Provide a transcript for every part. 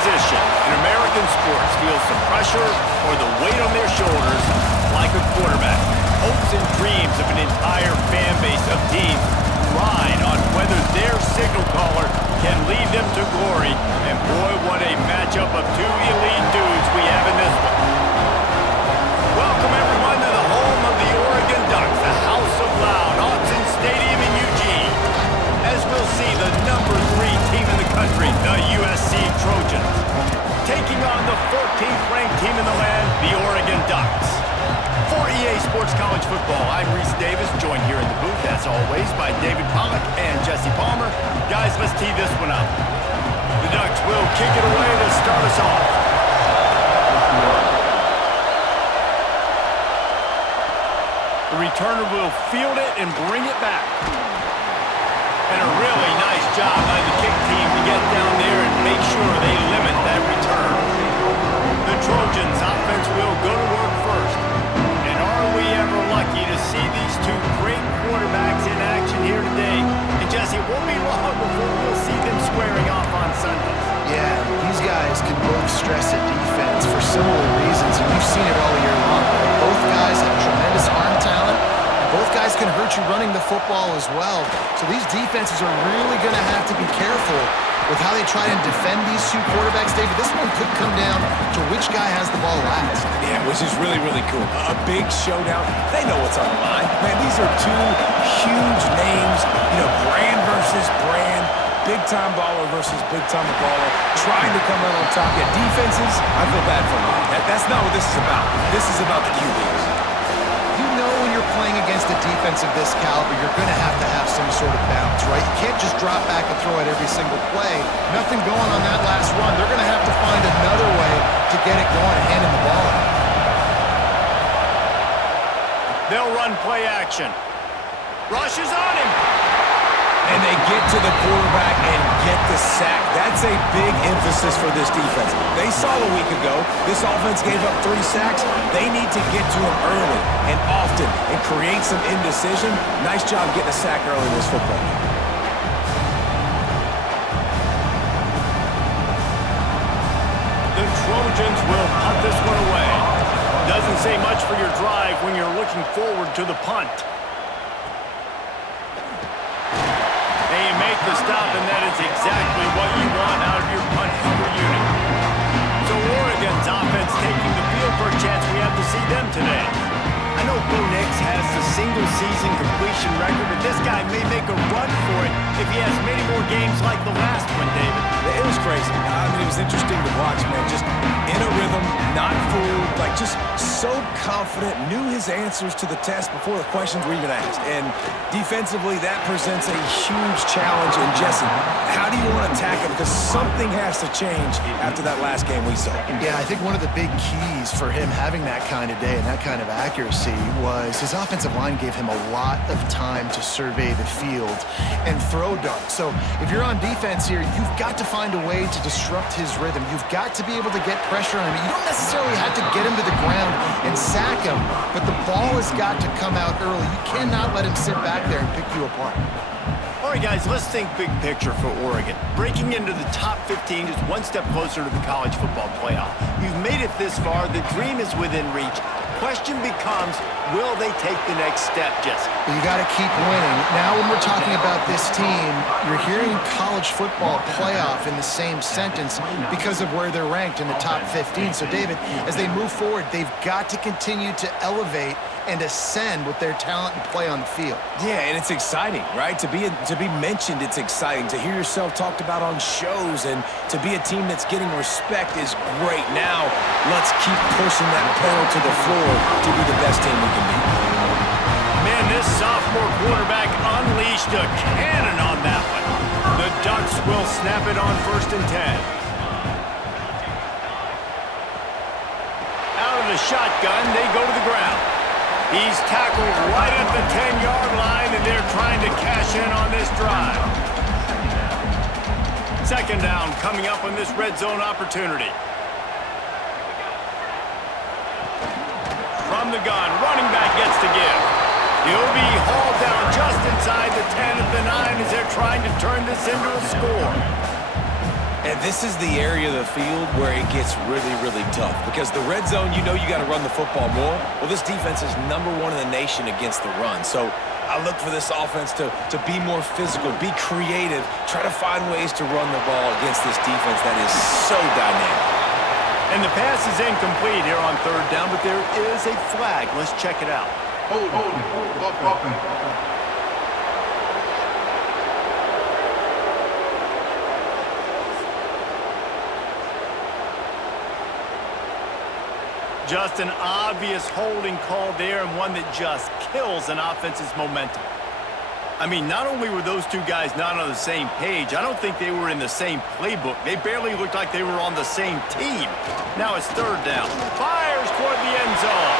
position in American sports feels the pressure or the weight on their shoulders like a quarterback. Hopes and dreams of an entire fan base of teams ride on whether their signal caller can lead them to glory. And boy, what a matchup of two elite dudes we have in this one. Welcome everyone to the home of the Oregon Ducks, the House of Loud, Autzen Stadium in Eugene. As we'll see the number 3 team in the country, the USC Trojans, taking on the 14th ranked team in the land, the Oregon Ducks. For EA Sports College Football, I'm Reese Davis, joined here in the booth, as always, by David Pollack and Jesse Palmer. Guys, let's tee this one up. The Ducks will kick it away to start us off. The returner will field it and bring it back. And a really nice job by the kick team to get down there and make sure they limit that return. The Trojans offense will go to work first. And are we ever lucky to see these two great quarterbacks in action here today? And Jesse, it won't be long before we'll see them squaring off on Sundays. Yeah, these guys can both stress at defense for similar reasons, and we've seen it all year long. Both guys have tremendous arm talent. Both guys can hurt you running the football as well. So these defenses are really going to have to be careful with how they try and defend these two quarterbacks. David, this one could come down to which guy has the ball last. Yeah, which is really, really cool. A big showdown. They know what's on the line. Man, these are two huge names. Brand versus brand. Big-time baller versus big-time baller. Trying to come out on top. Yeah, defenses, I feel bad for them. That's not what this is about. This is about the QBs. When you're playing against a defense of this caliber, you're going to have some sort of bounce, right? You can't just drop back and throw it every single play. Nothing going on that last run. They're going to have to find another way to get it going and handing the ball out. They'll run play action. Rush is on him. And they get to the quarterback and get the sack. That's a big emphasis for this defense. They saw a week ago, this offense gave up 3 sacks. They need to get to him early and often and create some indecision. Nice job getting a sack early in this football game. The Trojans will punt this one away. Doesn't say much for your drive when you're looking forward to the punt. Make the stop, and that is exactly what you want out of your punt cover unit. So Oregon's offense taking the field for a chance. We have to see them today. I know Bo Nix has the single-season completion record, but this guy may make a run for it if he has many more games like the last one, David. It was crazy. It was interesting to watch, man. Just in a rhythm, not fooled, just so confident, knew his answers to the test before the questions were even asked. And defensively, that presents a huge challenge. And Jesse, how do you want to attack him? Because something has to change after that last game we saw. Yeah, I think one of the big keys for him having that kind of day and that kind of accuracy was his offensive line gave him a lot of time to survey the field and throw darts. So if you're on defense here, you've got to find a way to disrupt his rhythm. You've got to be able to get pressure on him. You don't necessarily have to get him to the ground and sack him, but the ball has got to come out early. You cannot let him sit back there and pick you apart. All right, guys, let's think big picture for Oregon. Breaking into the top 15 is one step closer to the college football playoff. You've made it this far. The dream is within reach. Question becomes, will they take the next step, Jesse? Well, you got to keep winning. Now when we're talking about this team, you're hearing college football playoff in the same sentence because of where they're ranked in the top 15. So, David, as they move forward, they've got to continue to elevate and ascend with their talent and play on the field. Yeah, and it's exciting, right? To be mentioned, it's exciting. To hear yourself talked about on shows and to be a team that's getting respect is great. Now, let's keep pushing that pedal to the floor to be the best team we can be. Man, this sophomore quarterback unleashed a cannon on that one. The Ducks will snap it on 1st and 10. Out of the shotgun, they go to the ground. He's tackled right at the 10-yard line, and they're trying to cash in on this drive. 2nd down coming up on this red zone opportunity. From the gun, running back gets the give. He'll be hauled down just inside the 10 at the 9 as they're trying to turn this into a score. And this is the area of the field where it gets really, really tough. Because the red zone, you know you got to run the football more. Well, this defense is #1 in the nation against the run. So I look for this offense to be more physical, be creative, try to find ways to run the ball against this defense that is so dynamic. And the pass is incomplete here on 3rd down, but there is a flag. Let's check it out. Hold, offense. Just an obvious holding call there, and one that just kills an offense's momentum. I mean, not only were those two guys not on the same page, I don't think they were in the same playbook. They barely looked like they were on the same team. Now it's 3rd down. Fires toward the end zone.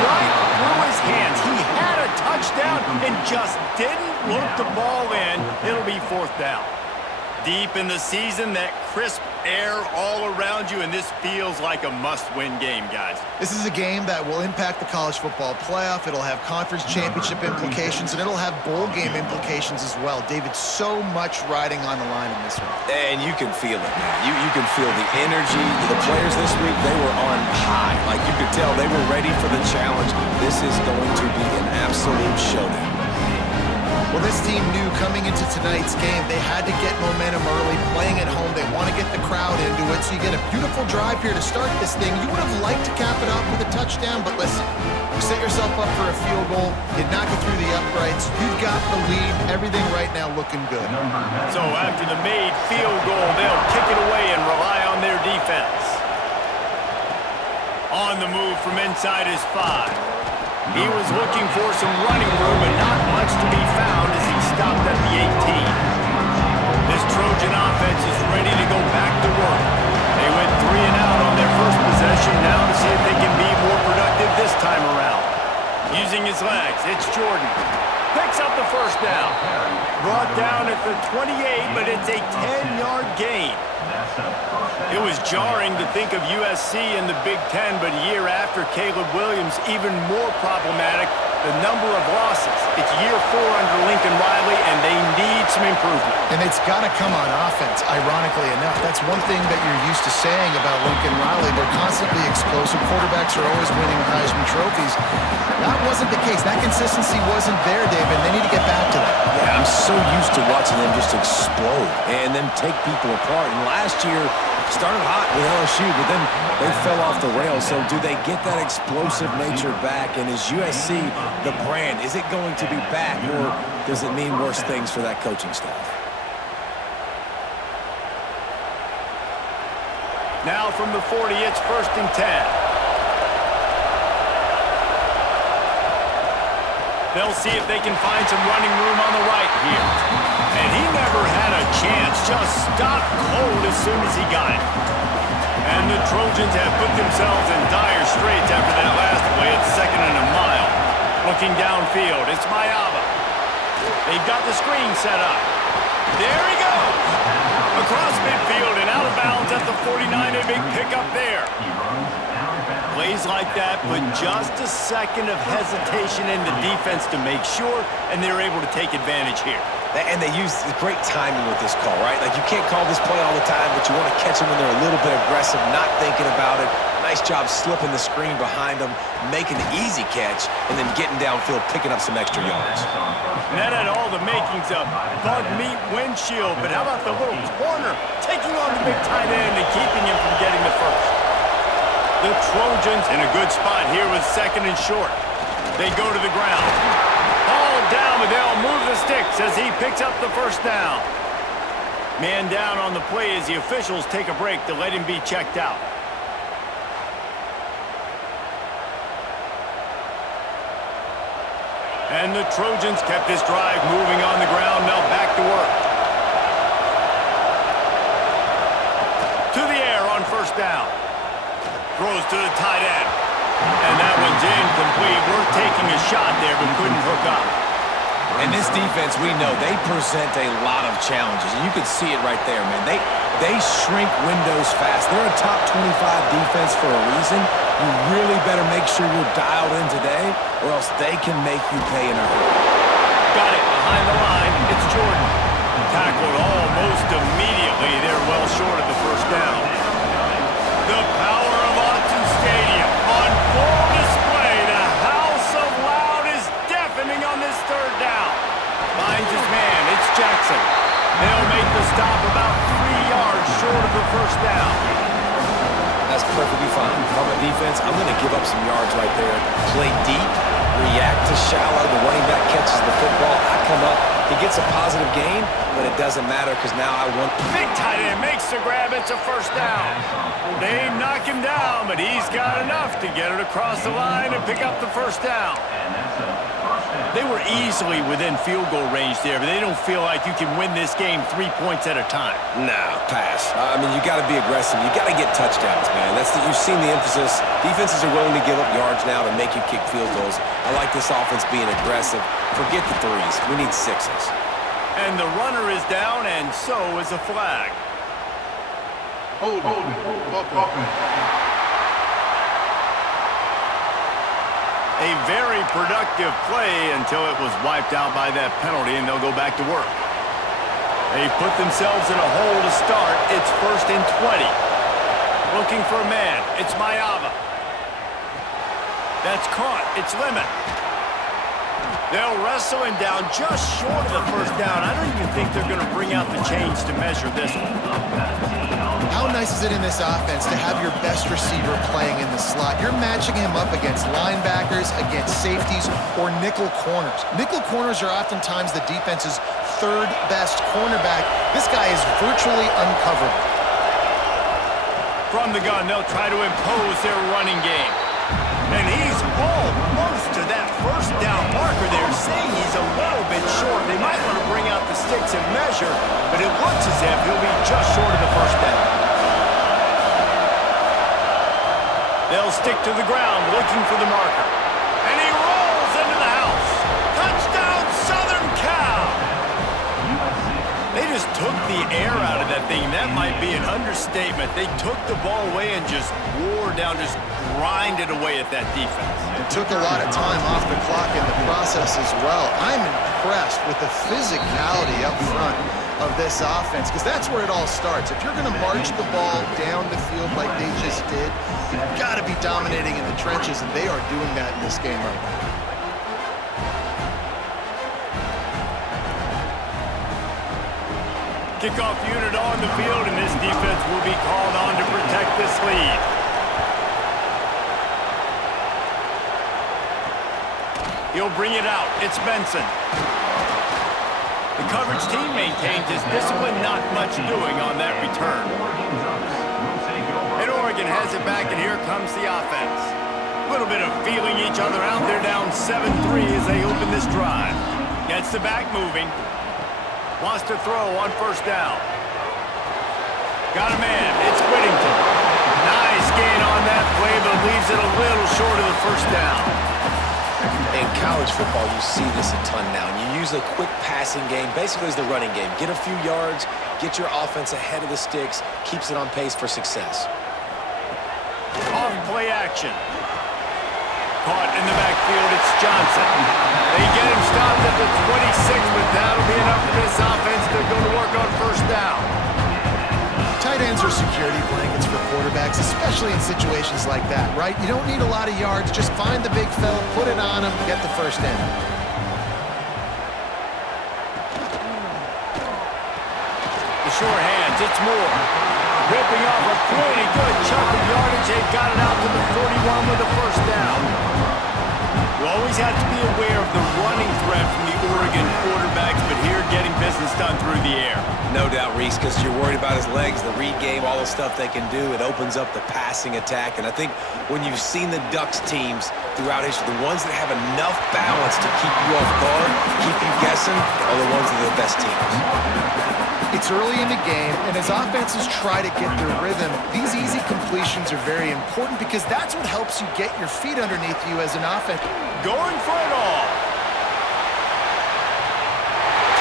Right through his hands. He had a touchdown and just didn't look the ball in. It'll be 4th down. Deep in the season, that crisp air all around you, and this feels like a must-win game, guys. This is a game that will impact the college football playoff. It'll have conference championship implications, and it'll have bowl game implications as well. David, so much riding on the line in this one. And you can feel it, man. You can feel the energy. The players this week, they were on high. Like, you could tell they were ready for the challenge. This is going to be an absolute showdown. Well, this team knew coming into tonight's game they had to get momentum early, playing at home. They want to get the crowd into it, so you get a beautiful drive here to start this thing. You would have liked to cap it off with a touchdown, but listen, you set yourself up for a field goal, you knock it through the uprights, you've got the lead, everything right now looking good. So after the made field goal, they'll kick it away and rely on their defense. On the move from inside his 5. He was looking for some running room, but not much to be found as he stopped at the 18. This Trojan offense is ready to go back to work. They went 3 and out on their first possession, now to see if they can be more productive this time around. Using his legs, it's Jordan. Picks up the 1st down. Brought down at the 28, but it's a 10-yard gain. It was jarring to think of USC in the Big Ten, but a year after Caleb Williams, even more problematic, the number of losses. It's year 4 under Lincoln Riley, and they need some improvement. And it's got to come on offense, ironically enough. That's one thing that you're used to saying about Lincoln Riley. They're constantly explosive. Quarterbacks are always winning Heisman trophies. That wasn't the case. That consistency wasn't there, David. They need to get back to that. Yeah, I'm so used to watching them just explode and then take people apart. And last year, started hot with LSU, but then they fell off the rails. So do they get that explosive nature back? And is USC the brand? Is it going to be back, or does it mean worse things for that coaching staff? Now from the 40, it's 1st and 10. They'll see if they can find some running room on the right here. And he never had a chance, just stopped cold as soon as he got it. And the Trojans have put themselves in dire straits after that last play. It's 2nd and a mile. Looking downfield, it's Mayava. They've got the screen set up. There he goes! Across midfield and out of bounds at the 49, a big pickup there. Plays like that, but just a second of hesitation in the defense to make sure, and they're able to take advantage here. And they use great timing with this call, right? Like, you can't call this play all the time, but you want to catch them when they're a little bit aggressive, not thinking about it. Nice job slipping the screen behind them, making the easy catch, and then getting downfield, picking up some extra yards. And that had all the makings of bug meat windshield, but how about the little corner taking on the big tight end and keeping him from getting the first? The Trojans in a good spot here with 2nd and short. They go to the ground. Ball down, but they'll move the sticks as he picks up the 1st down. Man down on the play as the officials take a break to let him be checked out. And the Trojans kept this drive moving on the ground, now back to work. To the air on 1st down. Throws to the tight end. And that one's incomplete. We're taking a shot there, but couldn't hook up. And this defense, we know, they present a lot of challenges. And you can see it right there, man. They shrink windows fast. They're a top 25 defense for a reason. You really better make sure you're dialed in today, or else they can make you pay in a hurry. Got it behind the line. It's Jordan. tackled almost immediately. They're well short of the first down. The power of Autzen Stadium on full display. The house of loud is deafening on this third down. Finds his man. It's Jackson. They'll make the stop about 3 yards short of the first down. That's perfectly fine. If I'm a defense, I'm going to give up some yards right there. Play deep, react to shallow. The running back catches the football. I come up. He gets a positive gain, but it doesn't matter because now I want... Big tight end makes the grab. It's a first down. They knock him down, but he's got enough to get it across the line and pick up the first down. They were easily within field goal range there, but they don't feel like you can win this game 3 points at a time. No, pass. I mean, you got to be aggressive. You got to get touchdowns, man. You've seen the emphasis. Defenses are willing to give up yards now to make you kick field goals. I like this offense being aggressive. Forget the threes. We need sixes. And the runner is down, and so is a flag. Hold offense. A very productive play until it was wiped out by that penalty, and they'll go back to work. They put themselves in a hole to start. It's 1st and 20. Looking for a man. It's Mayava. That's caught. It's Lemon. They'll wrestle him down just short of the first down. I don't even think they're going to bring out the chains to measure this one. How nice is it in this offense to have your best receiver playing in the slot? You're matching him up against linebackers, against safeties, or nickel corners. Nickel corners are oftentimes the defense's third best cornerback. This guy is virtually uncoverable. From the gun, they'll try to impose their running game. And he's almost to that first down marker there, saying he's a little bit short. They might want to bring out the sticks and measure, but it looks as if he'll be just short of the first down. They'll stick to the ground, looking for the marker. And he rolls into the house. Touchdown, Southern Cal! They just took the air out of that thing. That might be an understatement. They took the ball away and just wore down, just grinded away at that defense. It took a lot of time off the clock in the process as well. I'm impressed with the physicality up front of this offense, because that's where it all starts. If you're going to march the ball down the field like they just did, you've got to be dominating in the trenches, and they are doing that in this game right now. Kickoff unit on the field, and this defense will be called on to protect this lead. He'll bring it out. It's Benson. The coverage team maintains his discipline, not much doing on that return. And Oregon has it back, and here comes the offense. A little bit of feeling each other out. They're down 7-3 as they open this drive. Gets the back moving. Wants to throw on first down. Got a man. It's Whittington. Nice gain on that play, but leaves it a little short of the first down. In college football, you see this a ton now. And you use a quick passing game, basically as the running game. Get a few yards, get your offense ahead of the sticks, keeps it on pace for success. Off play action. Caught in the backfield, it's Johnson. They get him stopped at the 26, but that'll be enough for this offense to go to work on first down. Tight ends are security blankets for quarterbacks, especially in situations like that, right? You don't need a lot of yards. Just find the big fella, put it on him, get the first down. The short hands, it's Moore. Ripping off a pretty good chunk of yardage. They've got it out to the 41 with the first down. You always have to be aware of the running threat from the Oregon quarterbacks, but here getting business done through the air. No doubt, Reese, because you're worried about his legs, the read game, all the stuff they can do. It opens up the passing attack. And I think when you've seen the Ducks teams throughout history, the ones that have enough balance to keep you off guard, keep you guessing, are the ones that are the best teams. It's early in the game, and as offenses try to get their rhythm, these easy completions are very important because that's what helps you get your feet underneath you as an offense. Going for it all.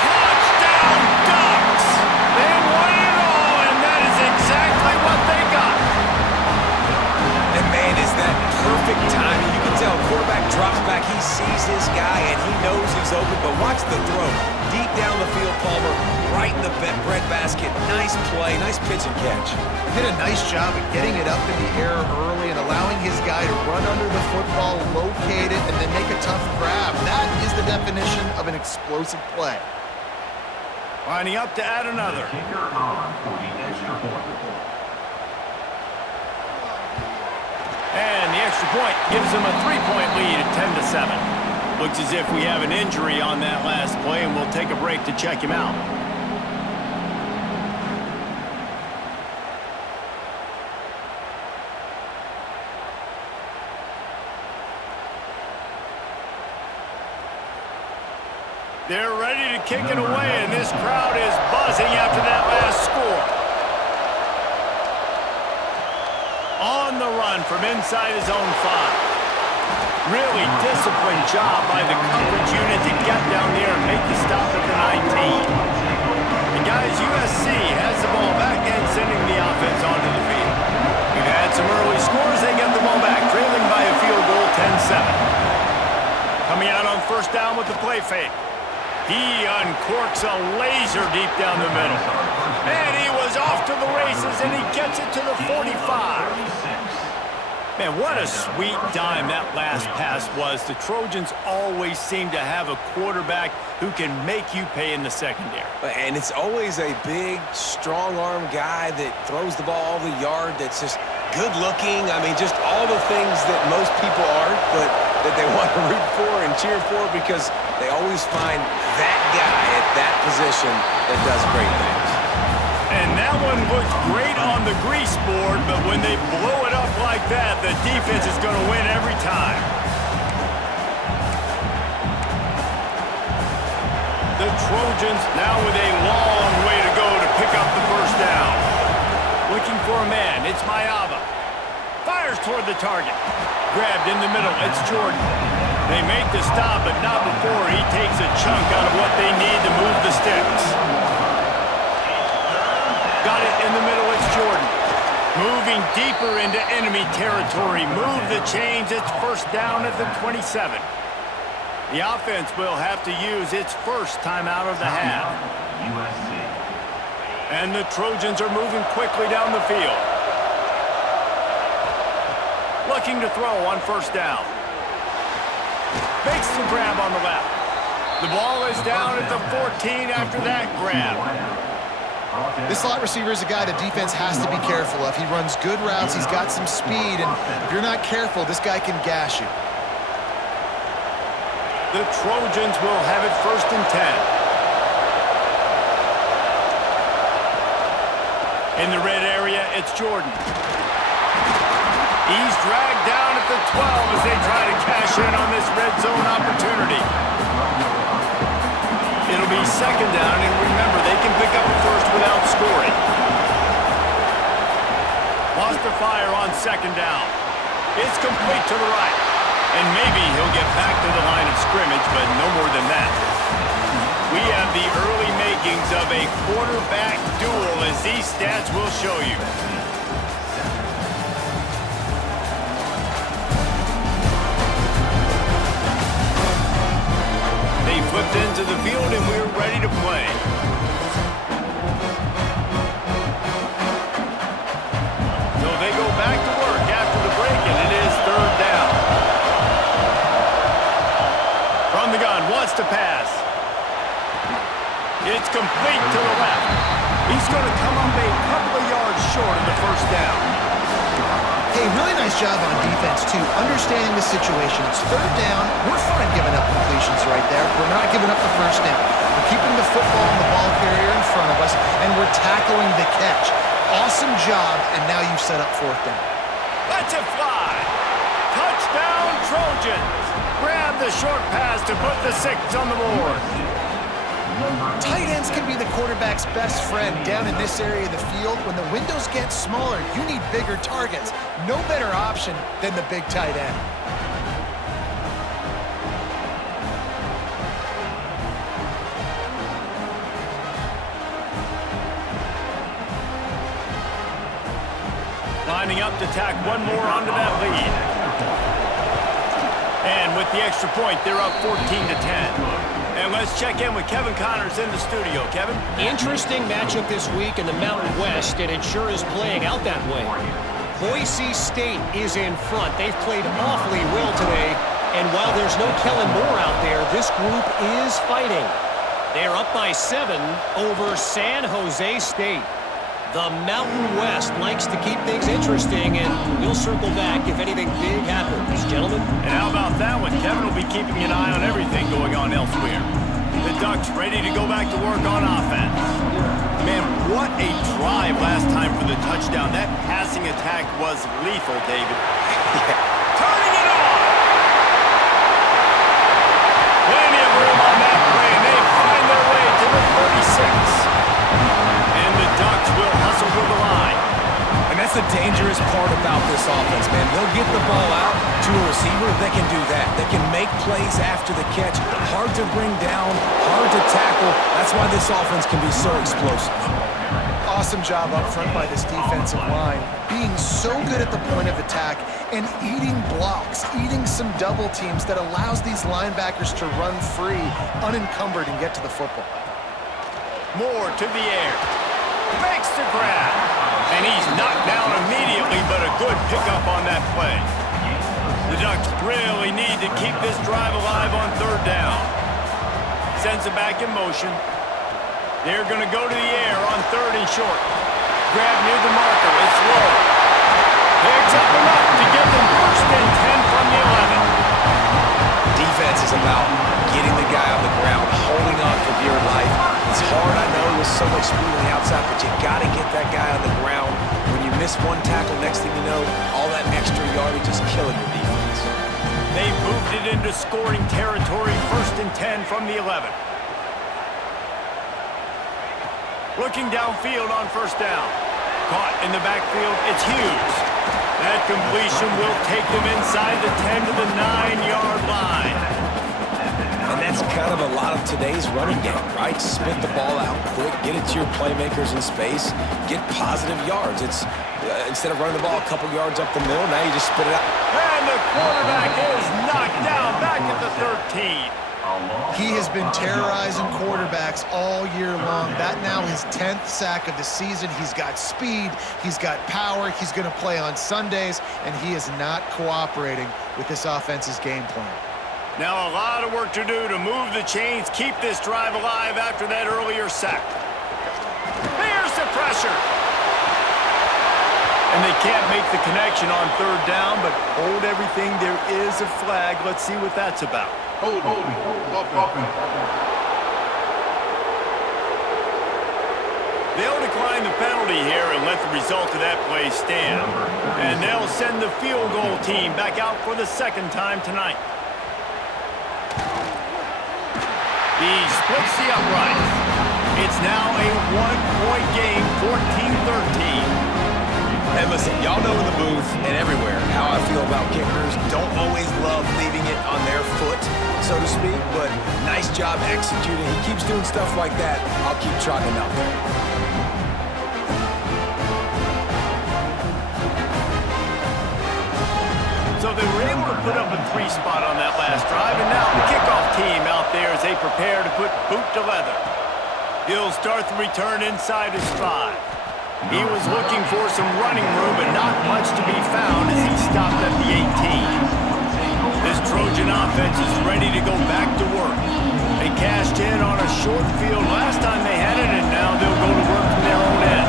Touchdown, Ducks! They won it all, and that is exactly what they got. And man, is that perfect timing. You can tell quarterback drops back. He sees his guy, and he knows he's open, but watch the throw. Deep down the field, Palmer, right in the breadbasket. Nice play, nice pitch and catch. He did a nice job of getting it up in the air early and allowing his guy to run under the football, locate it, and then make a tough grab. That is the definition of an explosive play. Lining up to add another. Kicker on for the extra point. And the extra point gives them a 3-point lead at 10-7. Looks as if we have an injury on that last play, and we'll take a break to check him out. They're ready to kick it away, and this crowd is buzzing after that last score. On the run from inside his own 5. Really disciplined job by the coverage unit to get down there and make the stop at the 19. And guys, USC has the ball back and sending the offense onto the field. We've had some early scores. They get the ball back, trailing by a field goal, 10-7. Coming out on first down with the play fake. He uncorks a laser deep down the middle. And he was off to the races, and he gets it to the 45. Man, what a sweet dime that last pass was. The Trojans always seem to have a quarterback who can make you pay in the secondary. And it's always a big, strong-arm guy that throws the ball all the yard, that's just good-looking. I mean, just all the things that most people aren't, but that they want to root for and cheer for, because they always find that guy at that position that does great things. And that one looked great on the grease board, but when they blow it up like that, the defense is going to win every time. The Trojans now with a long way to go to pick up the first down. Looking for a man, it's Mayava. Fires toward the target. Grabbed in the middle, it's Jordan. They make the stop, but not before he takes a chunk out of what they need to move the sticks. Got it in the middle, it's Jordan. Moving deeper into enemy territory. Move the chains, it's first down at the 27. The offense will have to use its first timeout of the half. And the Trojans are moving quickly down the field. Looking to throw on first down. Makes the grab on the left. The ball is down at the 14 after that grab. This slot receiver is a guy the defense has to be careful of. He runs good routes, he's got some speed, and if you're not careful, this guy can gash you. The Trojans will have it first and 10. In the red area, it's Jordan. He's dragged down at the 12 as they try to cash in on this red zone opportunity. It'll be second down, and remember, they can pick up a first without scoring. Lost the fire on second down. It's complete to the right. And maybe he'll get back to the line of scrimmage, but no more than that. We have the early makings of a quarterback duel, as these stats will show you. They flipped into the field, and we're ready to play. So they go back to work after the break, and it is third down. From the gun, wants to pass. It's complete to the left. He's going to come up a couple of yards short of the first down. Hey, really nice job on defense, too, understanding the situation. It's third down. We're fine giving up completions right there. We're not giving up the first down. We're keeping the football and the ball carrier in front of us, and we're tackling the catch. Awesome job, and now you've set up fourth down. Let's it fly. Touchdown, Trojans. Grab the short pass to put the 6 on the board. Tight ends can be the quarterback's best friend down in this area of the field. When the windows get smaller, you need bigger targets. No better option than the big tight end. Lining up to tack one more onto that lead. And with the extra point, they're up 14-10. And let's check in with Kevin Connors in the studio. Kevin? Interesting matchup this week in the Mountain West, and it sure is playing out that way. Boise State is in front. They've played awfully well today, and while there's no Kellen Moore out there, this group is fighting. They're up by 7 over San Jose State. The Mountain West likes to keep things interesting, and we'll circle back if anything big happens, gentlemen. And how about that one? Kevin will be keeping an eye on everything going on elsewhere. The Ducks ready to go back to work on offense. Man, what a drive last time for the touchdown. That passing attack was lethal, David. Turning it on! Plenty of room on that play, and they find their way to the 36. And the Ducks will hustle to the line. And that's the dangerous part about this offense, man. They'll get the ball out to a receiver. They can do that. They can make plays after the catch. Hard to bring down, hard to tackle. That's why this offense can be so explosive. Awesome job up front by this defensive line, being so good at the point of attack and eating blocks, eating some double teams that allows these linebackers to run free, unencumbered, and get to the football. Moore to the air. Makes the grab. And he's knocked down immediately, but a good pickup on that play. The Ducks really need to keep this drive alive on 3rd down. Sends it back in motion. They're going to go to the air on 3rd and short. Grab near the marker. It's low. Picks up enough to get them 1st and 10 from the 11. Defense is about getting the guy on the ground, holding on for dear life. It's hard, I know, with so much speed on the outside, but you got to get that guy on the ground. When you miss one tackle, next thing you know, all that extra yardage is killing your defense. They've moved it into scoring territory, 1st and 10 from the 11. Looking downfield on 1st down. Caught in the backfield, it's Hughes. That completion will take them inside the 10 to the 9-yard line. And that's kind of a lot of today's running game, right? Spit the ball out quick, get it to your playmakers in space, get positive yards. It's instead of running the ball a couple yards up the middle, now you just spit it out. And the quarterback is knocked down back at the 13. He has been terrorizing quarterbacks all year long. That now his 10th sack of the season. He's got speed, he's got power, he's going to play on Sundays, and he is not cooperating with this offense's game plan. Now a lot of work to do to move the chains, keep this drive alive after that earlier sack. Here's the pressure. And they can't make the connection on 3rd down, but hold everything. There is a flag. Let's see what that's about. Hold, offense. They'll decline the penalty here and let the result of that play stand. And they'll send the field goal team back out for the 2nd time tonight. He splits the uprights. It's now a 1-point game, 14-13. And listen, y'all know in the booth and everywhere how I feel about kickers. Don't always love leaving it on their foot, so to speak, but nice job executing. He keeps doing stuff like that. I'll keep trotting him out there. So they were able to put up a 3 spot on that last drive, and now the kickoff team out there as they prepare to put boot to leather. He'll start the return inside his 5. He was looking for some running room, but not much to be found as he stopped at the 18. This Trojan offense is ready to go back to work. They cashed in on a short field last time they had it, and now they'll go to work from their own end.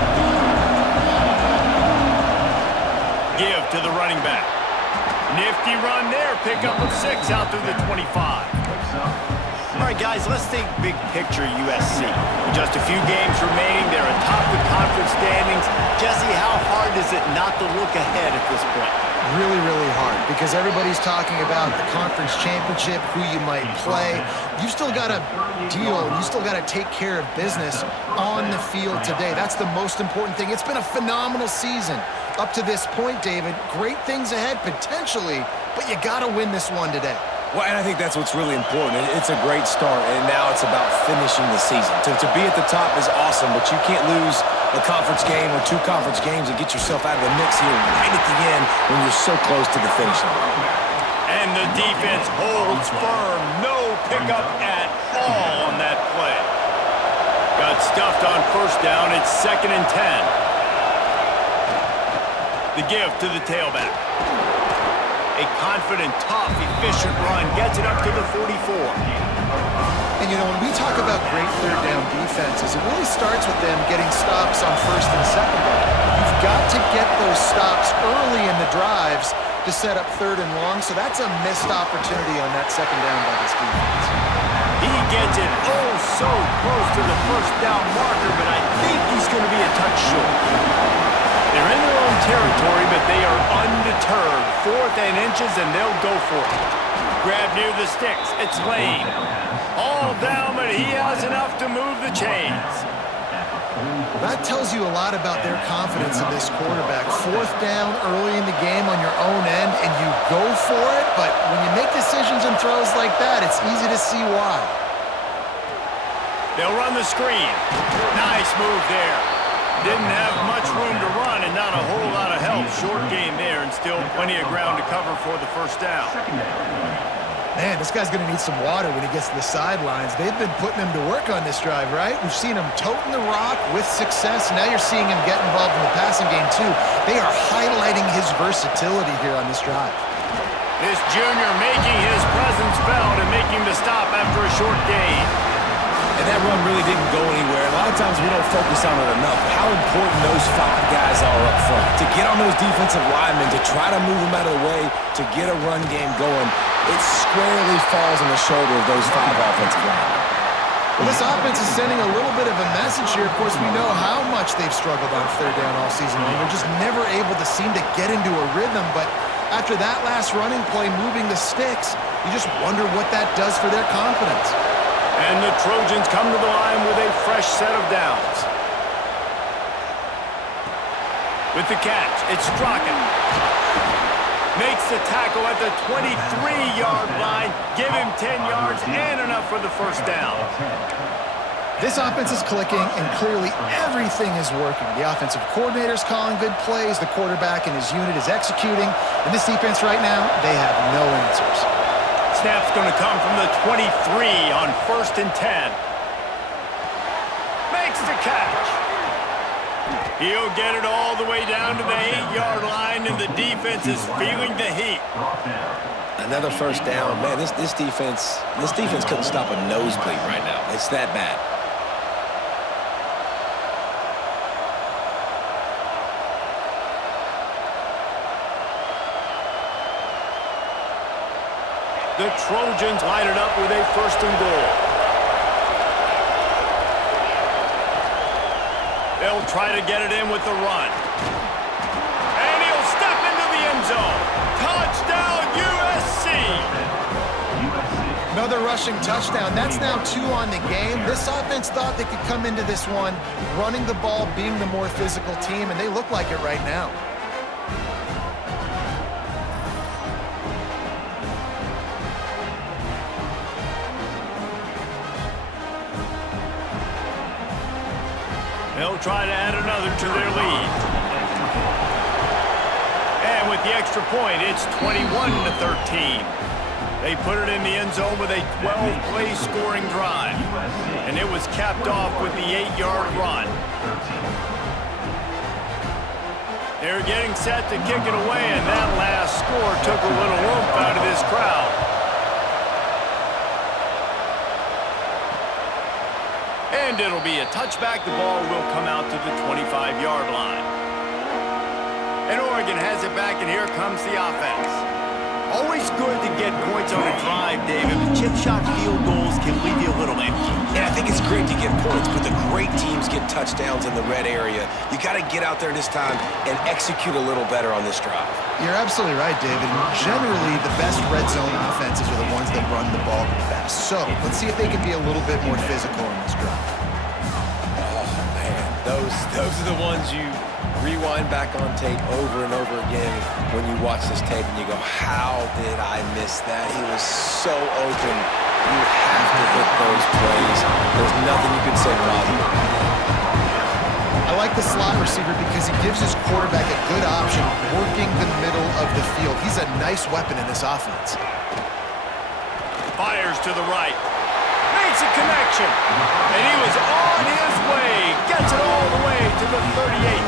Give to the running back. Nifty run there, pickup of 6 out through the 25. All right, guys, let's think big picture USC. With just a few games remaining, they're atop the conference standings. Jesse, how hard is it not to look ahead at this point? Really, really hard, because everybody's talking about the conference championship, who you might play. You still got to deal, and you still got to take care of business on the field today. That's the most important thing. It's been a phenomenal season up to this point, David. Great things ahead, potentially, but you got to win this one today. Well, and I think that's what's really important. It's a great start, and now it's about finishing the season. To be at the top is awesome, but you can't lose a conference game or 2 conference games and get yourself out of the mix here right at the end when you're so close to the finish line. And And the defense holds firm. No pickup at all on that play. Got stuffed on first down. It's 2nd and 10. The give to the tailback. A confident, tough, efficient run gets it up to the 44. And, you know, when we talk about great third down defenses, it really starts with them getting stops on first and second down. You've got to get those stops early in the drives to set up third and long, so that's a missed opportunity on that second down by this defense. He gets it so close to the first down marker, but I think he's going to be a touch short. They're in their own territory, but they are undeterred. 4th and inches, and they'll go for it. Grab near the sticks. It's Lane. All down, but he has enough to move the chains. That tells you a lot about their confidence in this quarterback. 4th down early in the game on your own end, and you go for it, but when you make decisions and throws like that, it's easy to see why. They'll run the screen. Nice move there. Didn't have much room to run and not a whole lot of help. Short game there and still plenty of ground to cover for the first down. Man, this guy's going to need some water when he gets to the sidelines. They've been putting him to work on this drive, right? We've seen him toting the rock with success. Now you're seeing him get involved in the passing game, too. They are highlighting his versatility here on this drive. This junior making his presence felt and making the stop after a short gain. And that run really didn't go anywhere. A lot of times we don't focus on it enough. How important those 5 guys are up front. To get on those defensive linemen, to try to move them out of the way, to get a run game going, it squarely falls on the shoulder of those 5 offensive linemen. Well, this offense is sending a little bit of a message here. Of course, we know how much they've struggled on third down all season long. They're just never able to seem to get into a rhythm. But after that last running play, moving the sticks, you just wonder what that does for their confidence. And the Trojans come to the line with a fresh set of downs. With the catch, it's Strachan. Makes the tackle at the 23-yard line. Give him 10 yards and enough for the first down. This offense is clicking, and clearly everything is working. The offensive coordinator's calling good plays. The quarterback and his unit is executing. And this defense right now, they have no answers. Snap's going to come from the 23 on 1st and 10. Makes the catch. He'll get it all the way down to the 8-yard line, and the defense is feeling the heat. Another first down. Man, this defense couldn't stop a nosebleed right now. It's that bad. The Trojans line it up with a 1st and goal. They'll try to get it in with the run. And he'll step into the end zone. Touchdown, USC! Another rushing touchdown. That's now 2 on the game. This offense thought they could come into this one running the ball, being the more physical team, and they look like it right now. They'll try to add another to their lead. And with the extra point, it's 21-13. They put it in the end zone with a 12-play scoring drive. And it was capped off with the 8-yard run. They're getting set to kick it away, and that last score took a little oomph out of this crowd. And it'll be a touchback. The ball will come out to the 25-yard line. And Oregon has it back, and here comes the offense. Always good to get points on a drive, David, but chip shot field goals can leave you a little empty. And I think it's great to get points, but the great teams get touchdowns in the red area. You got to get out there this time and execute a little better on this drive. You're absolutely right, David. Generally, the best red zone offenses are the ones that run the ball the best. So let's see if they can be a little bit more physical in this drive. Oh, man. Those are the ones you rewind back on tape over and over again when you watch this tape and you go, how did I miss that? He was so open. You have to hit those plays. There's nothing you can say positive. I like the slot receiver because he gives his quarterback a good option working the middle of the field. He's a nice weapon in this offense. Fires to the right. Makes a connection. And he was on his way. Gets it all the way to the 38.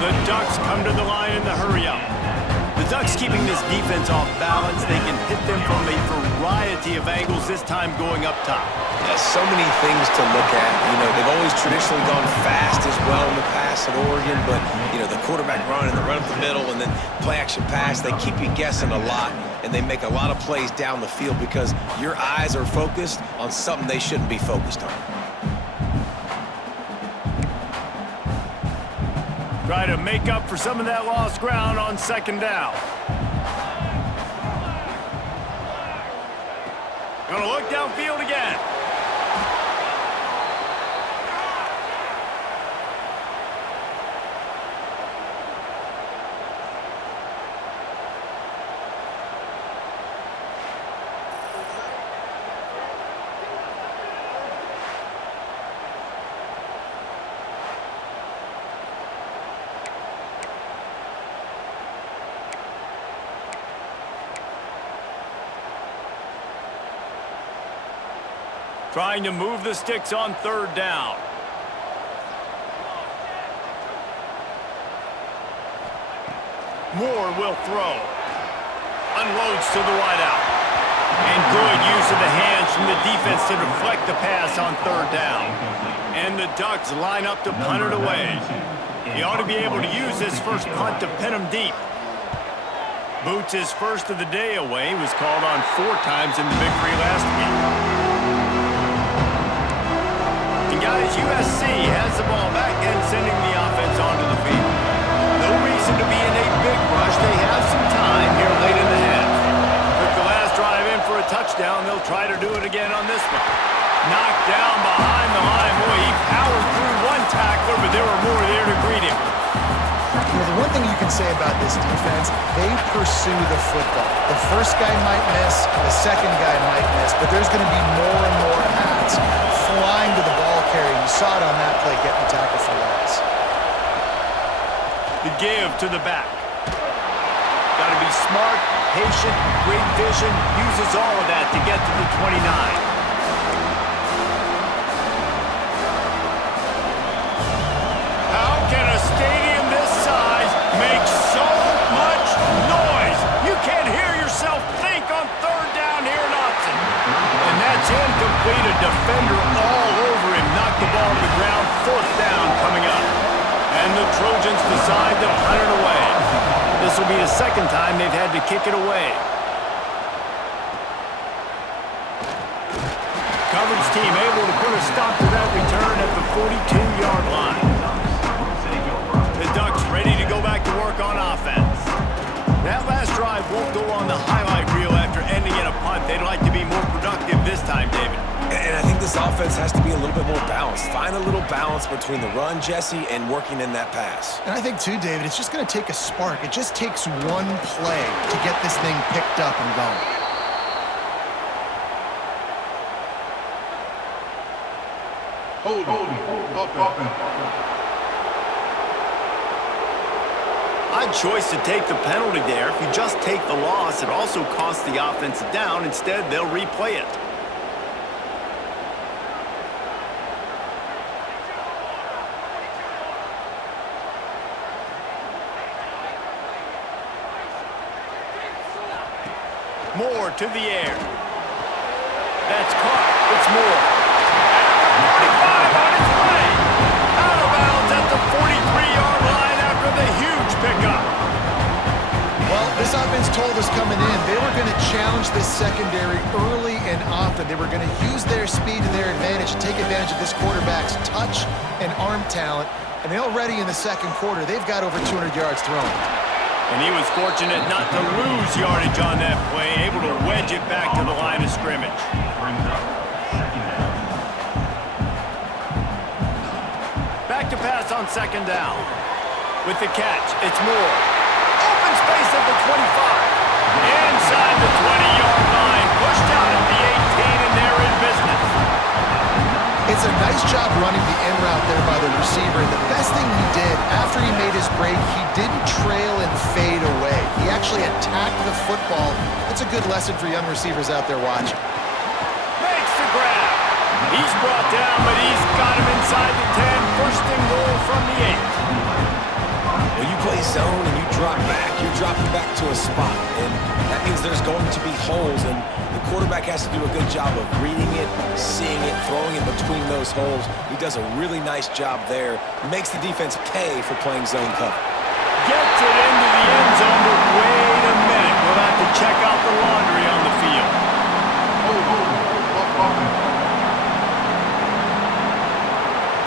The Ducks come to the line in the hurry-up. The Ducks keeping this defense off balance. They can hit them from a variety of angles, this time going up top. Yeah, so many things to look at. You know, they've always traditionally gone fast as well in the past at Oregon, but, you know, the quarterback run and the run up the middle and then play-action pass, they keep you guessing a lot, and they make a lot of plays down the field because your eyes are focused on something they shouldn't be focused on. Try to make up for some of that lost ground on second down. Gonna look downfield again. Trying to move the sticks on third down. Moore will throw. Unloads to the wideout. And good use of the hands from the defense to deflect the pass on third down. And the Ducks line up to punt it away. He ought to be able to use this first punt to pin him deep. Boots his first of the day away. He was called on 4 times in the victory last week. And guys, USC has the ball back and sending the offense onto the field. No reason to be in a big rush. They have some time here late in the half. Took the last drive in for a touchdown. They'll try to do it again on this one. Knocked down behind the line. Boy, he powered through one tackler, but there were more there to greet him. You know, the one thing you can say about this defense, they pursue the football. The first guy might miss, the second guy might miss, but there's going to be more and more hats flying to the ball carrier. You saw it on that play getting the tackle for loss. The give to the back. Got to be smart, patient, great vision, uses all of that to get to the 29. Stadium this size makes so much noise. You can't hear yourself think on third down here in Austin. And that's incomplete. A defender all over him. Knocked the ball to the ground. Fourth down coming up. And the Trojans decide to punt it away. This will be the second time they've had to kick it away. Coverage team able to put a stop to that return at the 42-yard line. Ducks ready to go back to work on offense. That last drive won't go on the highlight reel after ending in a punt. They'd like to be more productive this time, David. And I think this offense has to be a little bit more balanced. Find a little balance between the run, Jesse, and working in that pass. And I think, too, David, it's just going to take a spark. It just takes one play to get this thing picked up and going. Holding, offense. Odd choice to take the penalty there. If you just take the loss, it also costs the offense a down. Instead, they'll replay it. Moore to the air. That's caught. It's Moore. At the 45 on its way. Out of bounds at the 43-yard line after the huge pickup. Well, this offense told us coming in they were going to challenge this secondary early and often. They were going to use their speed to their advantage and take advantage of this quarterback's touch and arm talent. And already in the second quarter, they've got over 200 yards thrown. And he was fortunate not to lose yardage on that play, able to wedge it back to the line of scrimmage. Back to pass on second down. With the catch, it's Moore. Open space at the 25. Inside the 20-yard line. Pushed out at the 18, and they're in business. It's a Nice job running the in route there by the receiver. And the best thing he did after he made his break, he didn't trail and fade away. He actually attacked the football. That's a good lesson for young receivers out there watching. Makes the grab. He's brought down, but he's got him inside the 10. First and goal from the 8. When you play zone and you drop back, you're dropping back to a spot. And that means there's going to be holes, and the quarterback has to do a good job of reading it, seeing it, throwing it between those holes. He does a really nice job there. Makes the defense pay for playing zone cover. Gets it into the end zone, but wait a minute. We'll have to check out the laundry on the field.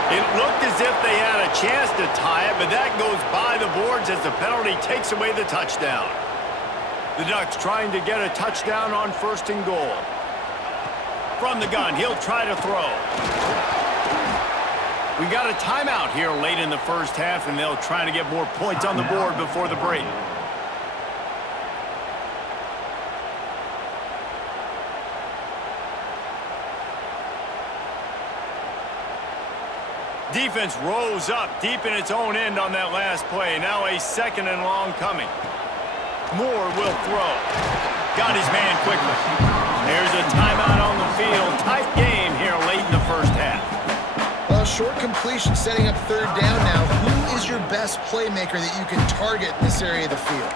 It looked as if they had a chance to tie it, but that goes by the boards as the penalty takes away the touchdown. The Ducks trying to get a touchdown on first and goal. From the gun, he'll try to throw. We got a timeout here late in the first half, and they'll try to get more points on the board before the break. Defense rose up deep in its own end on that last play. Now a second and long coming. Moore will throw. Got his man quickly. There's a timeout on the field. Tight game here late in the first half. Well, short completion setting up third down now. Who is your best playmaker that you can target in this area of the field?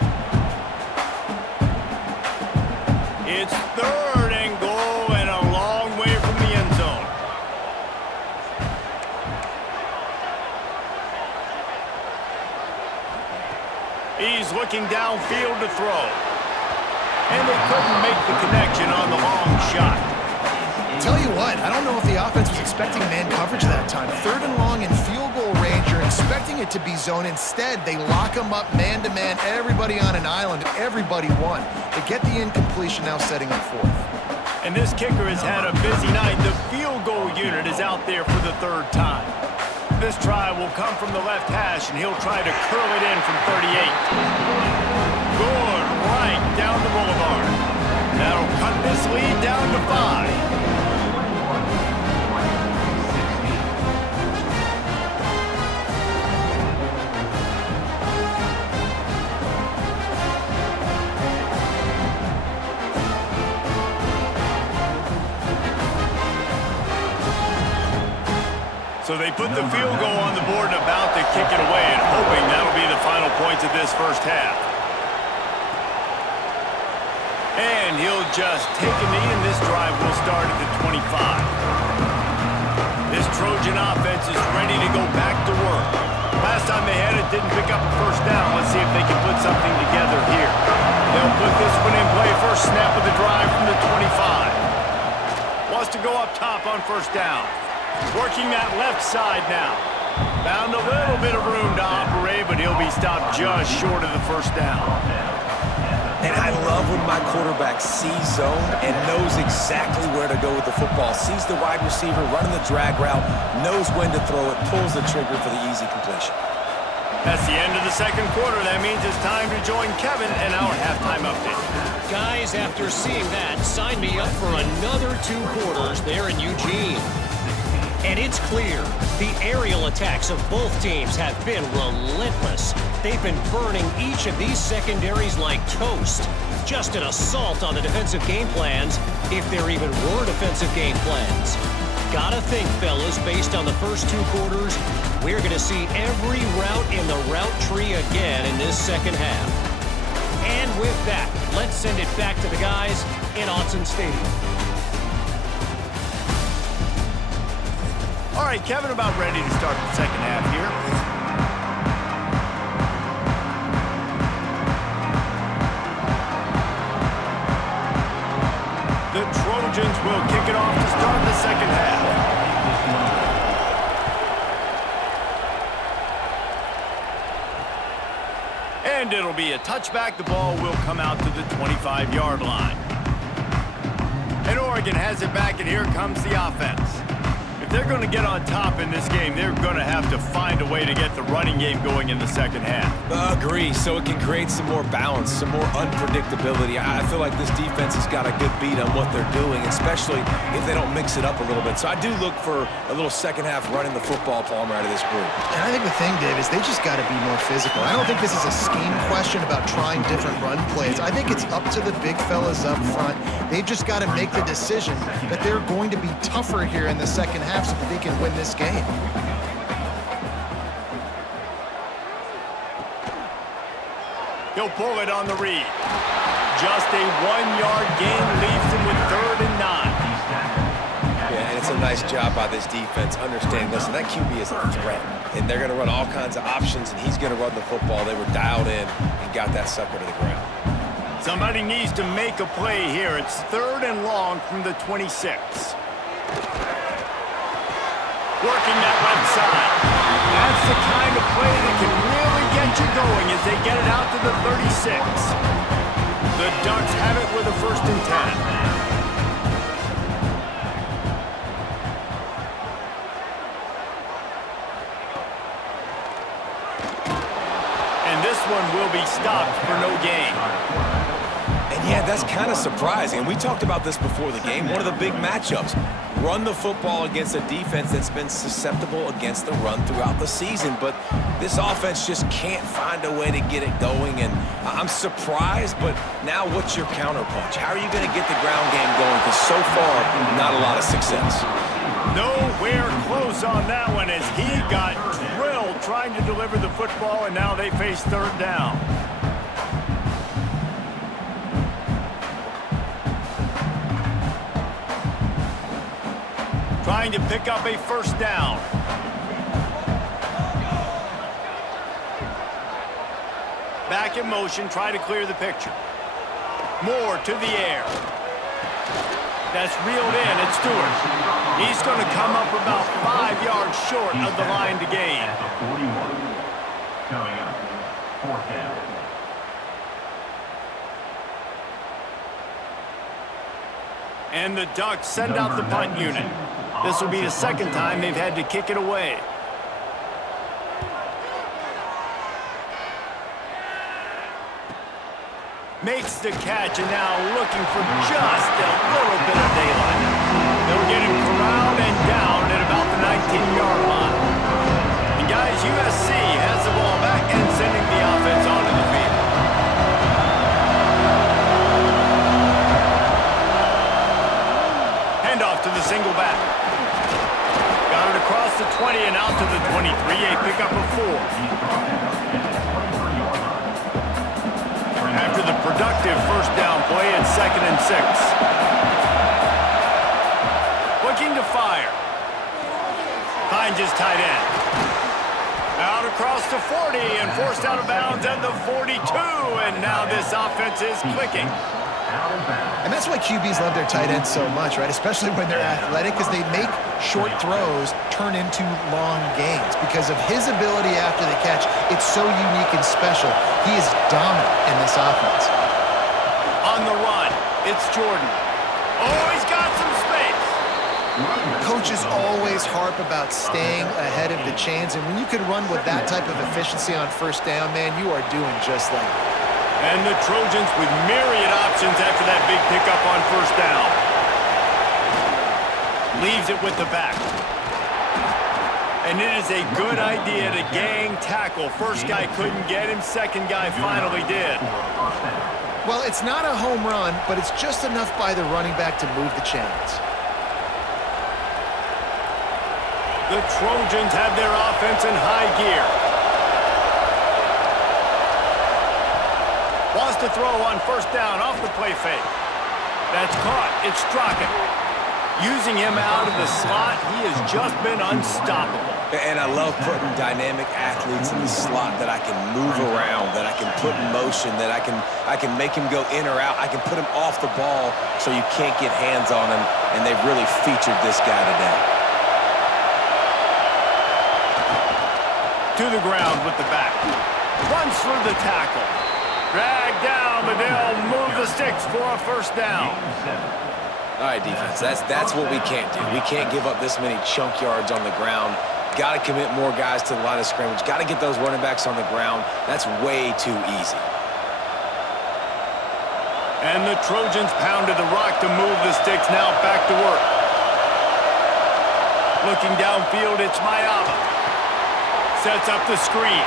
It's third and goal and a long way from the end zone. He's looking downfield to throw. And they couldn't make the connection on the long shot. Tell you what, I don't know if the offense was expecting man coverage that time. Third and long in field goal range, you're expecting it to be zone. Instead, they lock them up man-to-man, everybody on an island, and everybody won. They get the incompletion, now setting up fourth. And this kicker has had a busy night. The field goal unit is out there for the third time. This try will come from the left hash, and he'll try to curl it in from 38. Good right down the boulevard. That'll cut this lead down to 5. So they put the field goal on the board and about to kick it away, and hoping that'll be the final points of this first half. And he'll just take a knee, and this drive will start at the 25. This Trojan offense is ready to go back to work. Last time they had it, didn't pick up a first down. Let's see if they can put something together here. They'll put this one in play. First snap of the drive from the 25. Wants to go up top on first down. Working that left side now. Found a little bit of room to operate, but he'll be stopped just short of the first down. And I love when my quarterback sees zone and knows exactly where to go with the football. Sees the wide receiver running the drag route, knows when to throw it, pulls the trigger for the easy completion. That's the end of the second quarter. That means it's time to join Kevin in our halftime update. Guys, after seeing that, sign me up for another 2 quarters there in Eugene. And it's clear, the aerial attacks of both teams have been relentless. They've been burning each of these secondaries like toast. Just an assault on the defensive game plans, if there even were defensive game plans. Gotta think, fellas, based on the first 2 quarters, we're going to see every route in the route tree again in this second half. And with that, let's send it back to the guys in Autzen Stadium. All right, Kevin, about ready to start the second half here. The Trojans will kick it off to start the second half. And it'll be a touchback. The ball will come out to the 25-yard line. And Oregon has it back, and here comes the offense. If they're going to get on top in this game, they're going to have to find a way to get the running game going in the second half. Agree, so it can create some more balance, some more unpredictability. I feel like this defense has got a good beat on what they're doing, especially if they don't mix it up a little bit. So I do look for a little second half running the football, Palmer, out of this group. And I think the thing, Dave, is they just got to be more physical. I don't think this is a scheme question about trying different run plays. I think it's up to the big fellas up front. They've just got to make the decision that they're going to be tougher here in the second half so that they can win this game. He'll pull it on the read. Just a 1-yard gain leaves him with 3rd and 9. Yeah, and it's a nice job by this defense understanding, listen, that QB is a threat, and they're going to run all kinds of options, and he's going to run the football. They were dialed in and got that sucker to the ground. Somebody needs to make a play here. It's 3rd and long from the 26. Working that left side. That's the kind of play that can really get you going as they get it out to the 36. The Ducks have it with a 1st and 10. And this one will be stopped for no gain. And yeah, that's kind of surprising. And we talked about this before the game. One of the big matchups. Run the football against a defense that's been susceptible against the run throughout the season. But this offense just can't find a way to get it going. And I'm surprised, but now what's your counterpunch? How are you going to get the ground game going? Because so far, not a lot of success. Nowhere close on that one as he got drilled trying to deliver the football, and now they face 3rd down. Trying to pick up a 1st down. Back in motion, try to clear the picture. Moore to the air. That's reeled in at Stewart. He's going to come up about 5 yards short of the line to gain. At the 41. Coming up, 4th down. And the Ducks send out the punt unit. This will be the 2nd time they've had to kick it away. Makes the catch and now looking for just a little bit of daylight. They'll get him corralled and down at about the 19-yard line. And guys, USC has the ball back and sending the offense onto the field. Handoff to the single back. Got it across the 20 and out to the 23. A pickup of 4. After the productive 1st down play at 2nd and 6. Looking to fire. Finds his tight end. Out across the 40 and forced out of bounds at the 42. And now this offense is clicking. And that's why QBs love their tight ends so much, right? Especially when they're athletic, because they make short throws turn into long gains. Because of his ability after the catch, it's so unique and special. He is dominant in this offense. On the run, it's Jordan. Oh, he's got some space. Coaches always harp about staying ahead of the chains, and when you can run with that type of efficiency on 1st down, man, you are doing just that. And the Trojans with myriad options after that big pickup on 1st down. Leaves it with the back. And it is a good idea to gang tackle. First guy couldn't get him, 2nd guy finally did. Well, it's not a home run, but it's just enough by the running back to move the chains. The Trojans have their offense in high gear. Wants to throw on 1st down off the play fake. That's caught. It's Strachan. Using him out of the slot, he has just been unstoppable. And I love putting dynamic athletes in the slot that I can move around, that I can put in motion, that I can make him go in or out. I can put him off the ball so you can't get hands on him, and they've really featured this guy today. To the ground with the back. Runs through the tackle. Dragged down, but they'll move the sticks for a 1st down. All right, defense, that's what we can't do. We can't give up this many chunk yards on the ground. Got to commit more guys to the line of scrimmage. Got to get those running backs on the ground. That's way too easy. And the Trojans pounded the rock to move the sticks. Now back to work. Looking downfield, it's Mayava. Sets up the screen.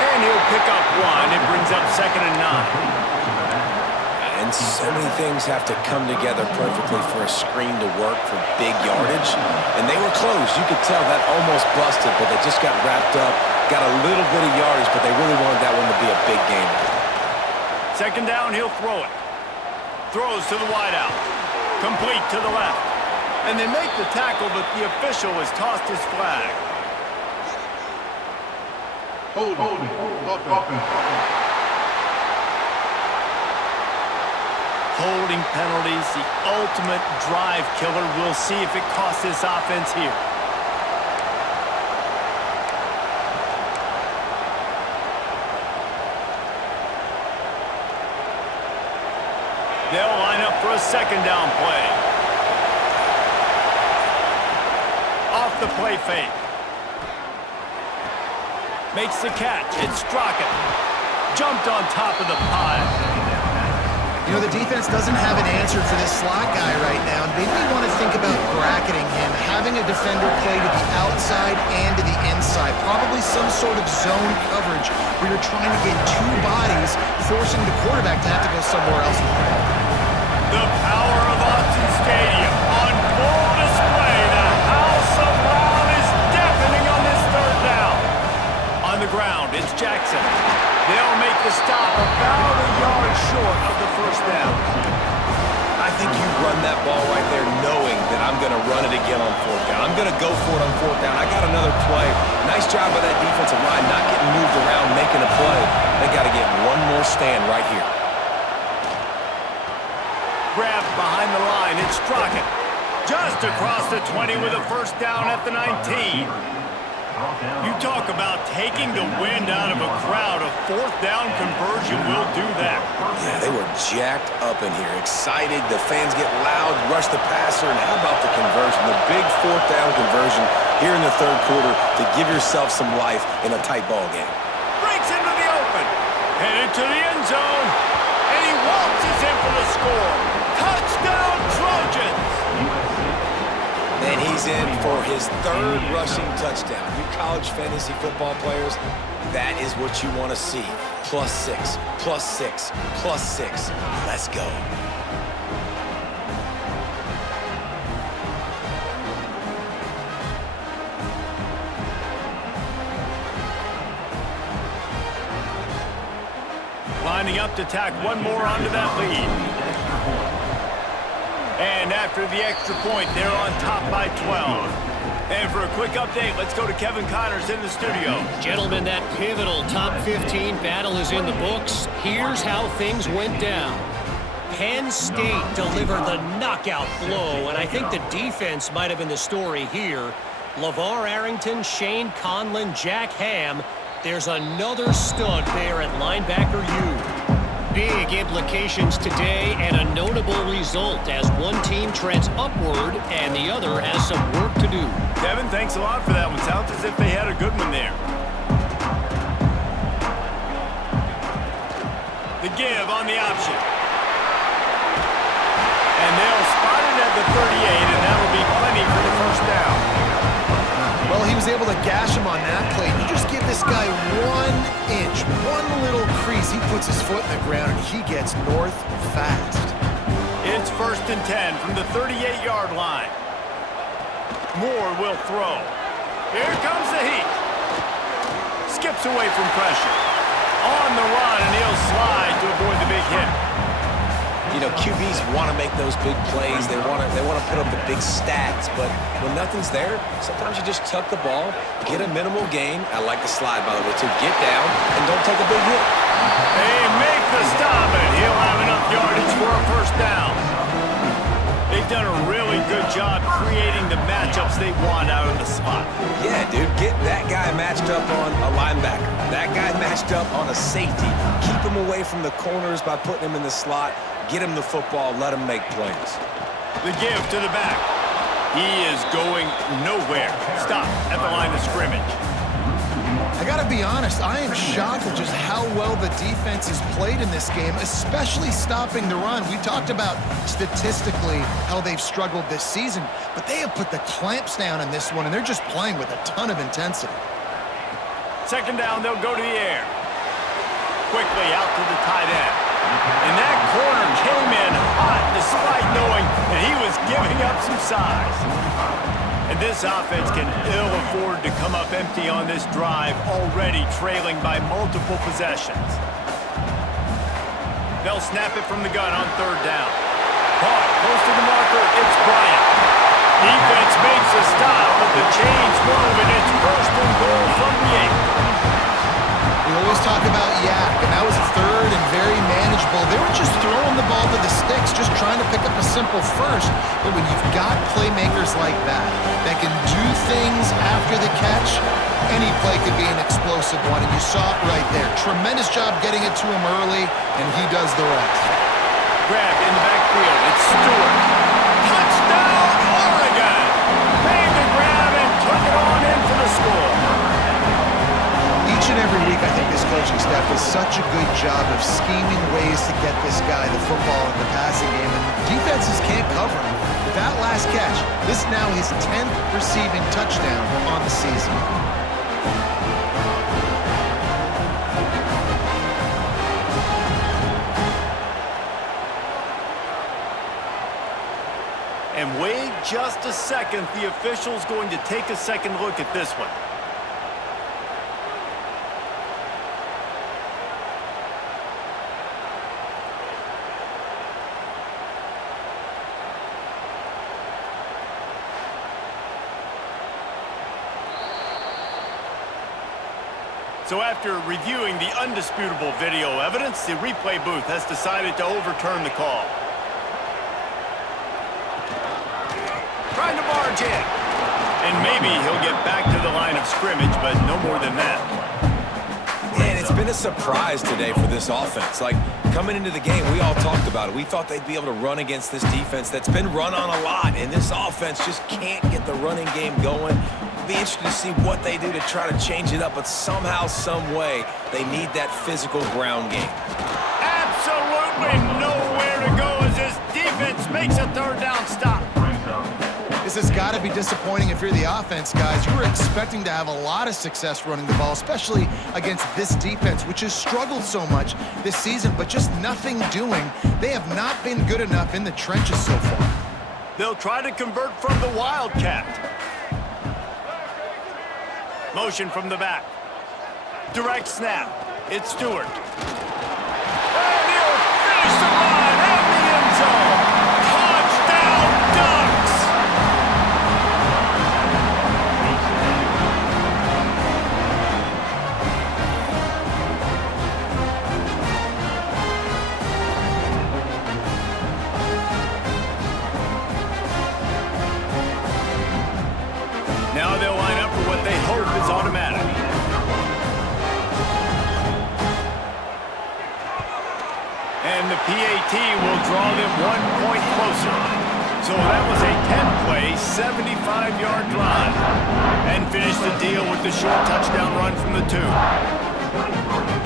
And he'll pick up one. It brings up 2nd and 9. And so many things have to come together perfectly for a screen to work for big yardage. And they were close. You could tell that almost busted, but they just got wrapped up, got a little bit of yardage, but they really wanted that one to be a big game. 2nd down, he'll throw it. Throws to the wideout. Complete to the left. And they make the tackle, but the official has tossed his flag. Holding. Offense. Holding penalties, the ultimate drive killer. We'll see if it costs this offense here. They'll line up for a 2nd down play. Off the play fake. Makes the catch. It's Strachan. Jumped on top of the pile. You know, the defense doesn't have an answer for this slot guy right now, and maybe we want to think about bracketing him, having a defender play to the outside and to the inside, probably some sort of zone coverage where you're trying to get 2 bodies, forcing the quarterback to have to go somewhere else with the ball. The power of Autzen Stadium on full display. The house of Brown is deafening on this 3rd down. On the ground, it's Jackson. They'll make the stop about a yard short of the 1st down. I think you run that ball right there knowing that I'm going to run it again on 4th down. I'm going to go for it on 4th down. I got another play. Nice job by that defensive line, not getting moved around, making a play. They got to get one more stand right here. Grabbed behind the line, it's Strachan. Just across the 20 with a 1st down at the 19. You talk about taking the wind out of a crowd. A 4th down conversion will do that. Yeah, they were jacked up in here, excited. The fans get loud, rush the passer, and how about the conversion? The big 4th down conversion here in the 3rd quarter to give yourself some life in a tight ball game. Breaks into the open. Headed to the end zone. And he waltzes in for the score. Touchdown, Trojans! And he's in for his 3rd rushing touchdown. You college fantasy football players, that is what you want to see. +6, +6, +6. Let's go. Lining up to tack one more onto that lead. And after the extra point, they're on top by 12. And for a quick update, let's go to Kevin Connors in the studio. Gentlemen, that pivotal top 15 battle is in the books. Here's how things went down. Penn State delivered the knockout blow, and I think the defense might have been the story here. LeVar Arrington, Shane Conlon, Jack Ham. There's another stud there at linebacker U. Big implications today and a notable result as one team treads upward and the other has some work to do. Kevin, thanks a lot for that one. Sounds as if they had a good one there. The give on the option. And they'll spot it at the 38, and that'll be plenty for the 1st down. Well, he was able to gash him on that play. You just give this guy 1 inch, one little crease. He puts his foot in the ground, and he gets north fast. It's 1st and 10 from the 38-yard line. Moore will throw. Here comes the heat. Skips away from pressure. On the run, and he'll slide to avoid the big hit. You know, QBs want to make those big plays. They want to put up the big stats, but when nothing's there, sometimes you just tuck the ball, get a minimal gain. I like the slide, by the way, too. Get down and don't take a big hit. They make the stop, and he'll have enough yardage for a 1st down. They've done a really good job creating the matchups they want out of the slot. Yeah, dude, get that guy matched up on a linebacker. That guy matched up on a safety. Keep him away from the corners by putting him in the slot. Get him the football. Let him make plays. The give to the back. He is going nowhere. Stop at the line of scrimmage. I got to be honest, I am shocked at just how well the defense has played in this game, especially stopping the run. We talked about statistically how they've struggled this season, but they have put the clamps down in this one, and they're just playing with a ton of intensity. Second down, they'll go to the air. Quickly out to the tight end. And that corner came in hot despite knowing that he was giving up some size. And this offense can ill afford to come up empty on this drive, already trailing by multiple possessions. They'll snap it from the gun on third down. Caught close to the marker, it's Bryant. Defense makes a stop with the change move, and it's first and goal from the 8. We always talk about Yak, and that was third and very manageable. They were just throwing the ball to the sticks, just trying to pick up a simple first. But when you've got playmakers like that can do things after the catch, any play could be an explosive one, and you saw it right there. Tremendous job getting it to him early, and he does the rest. Grab in the backfield, it's Stewart. Touchdown, Oregon! Made the grab and took it on in for the score. Each and every week, I think this coaching staff does such a good job of scheming ways to get this guy the football in the passing game, and defenses can't cover him. With that last catch, this is now his 10th receiving touchdown on the season. And wait just a second, the official's going to take a second look at this one. So after reviewing the undisputable video evidence, the replay booth has decided to overturn the call. Trying to barge in. And maybe he'll get back to the line of scrimmage, but no more than that. And it's been a surprise today for this offense. Like, coming into the game, we all talked about it. We thought they'd be able to run against this defense that's been run on a lot, and this offense just can't get the running game going. Be interested to see what they do to try to change it up, but somehow, some way, they need that physical ground game. Absolutely nowhere to go as this defense makes a third down stop. This has got to be disappointing if you're the offense, guys. You were expecting to have a lot of success running the ball, especially against this defense, which has struggled so much this season, but just nothing doing. They have not been good enough in the trenches so far. They'll try to convert from the Wildcat. Motion from the back. Direct snap. It's Stewart. And he'll finish the run in the end zone. Touchdown, Ducks! Now they'll line up for what they hope is automatic. And the PAT will draw them 1 point closer. So that was a 10-play, 75-yard drive. And finish the deal with the short touchdown run from the 2.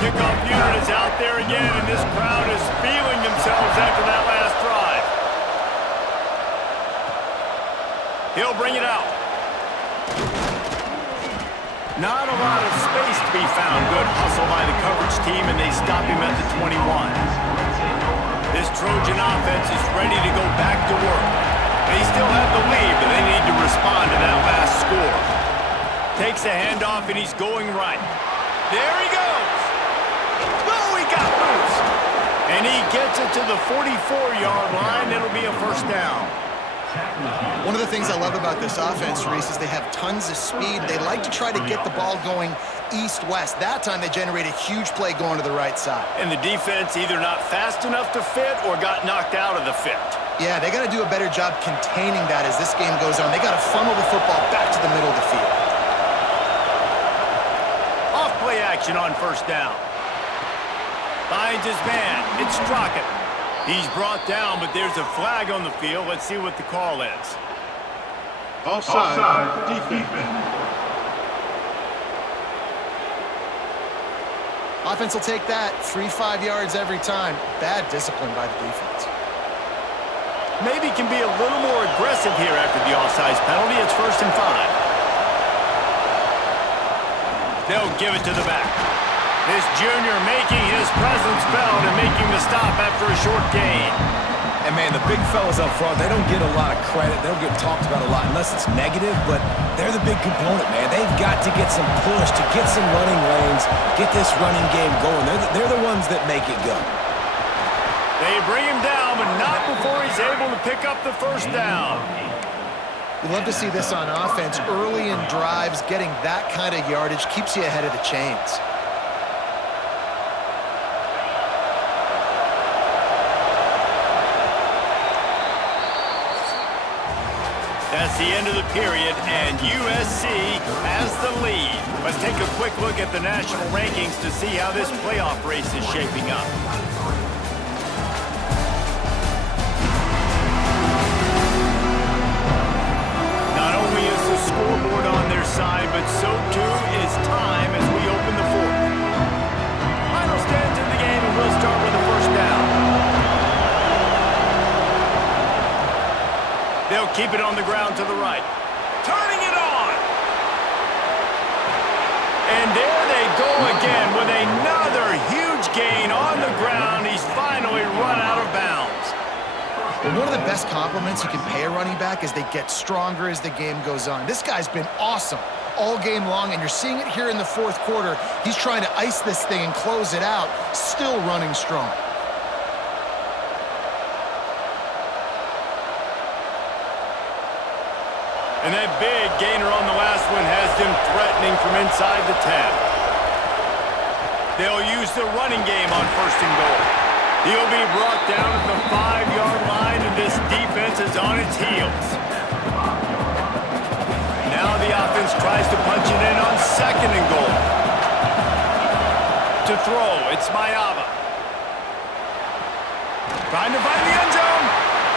Kickoff unit is out there again, and this crowd is feeling themselves after that last drive. He'll bring it out. Not a lot of space to be found. Good hustle by the coverage team, and they stop him at the 21. This Trojan offense is ready to go back to work. They still have the lead, but they need to respond to that last score. Takes the handoff, and he's going right. There he goes. Oh, he got loose. And he gets it to the 44-yard line. It'll be a first down. One of the things I love about this offense, Reese, is they have tons of speed. They like to try to get the ball going east-west. That time they generate a huge play going to the right side. And the defense either not fast enough to fit or got knocked out of the fit. Yeah, they got to do a better job containing that as this game goes on. They got to funnel the football back to the middle of the field. Off play action. action on first down. Finds his man. It's Strachan. He's brought down, but there's a flag on the field. Let's see what the call is. Offside, defense. Offense will take that. 3-5 yards every time. Bad discipline by the defense. Maybe can be a little more aggressive here after the offsides penalty. It's 1st and 5. They'll give it to the back. This junior making his presence felt and making the stop after a short gain. And, man, the big fellas up front, they don't get a lot of credit. They don't get talked about a lot unless it's negative, but they're the big component, man. They've got to get some push, to get some running lanes, get this running game going. They're the ones that make it go. They bring him down, but not before he's able to pick up the first down. You love to see this on offense. Early in drives, getting that kind of yardage keeps you ahead of the chains. That's the end of the period, and USC has the lead. Let's take a quick look at the national rankings to see how this playoff race is shaping up. Not only is the scoreboard on their side, but so too is time as we open the fourth. Final stands in the game, and we'll start with the first down. They'll keep it on the ground to the right. Turning it on! And there they go again with another huge gain on the ground. He's finally run out of bounds. Well, one of the best compliments you can pay a running back is they get stronger as the game goes on. This guy's been awesome all game long, and you're seeing it here in the fourth quarter. He's trying to ice this thing and close it out, still running strong. And that big gainer on the last one has them threatening from inside the 10. They'll use the running game on 1st and goal. He'll be brought down at the 5-yard line, and this defense is on its heels. Now the offense tries to punch it in on 2nd and goal. To throw, it's Mayava. Trying to find the end zone.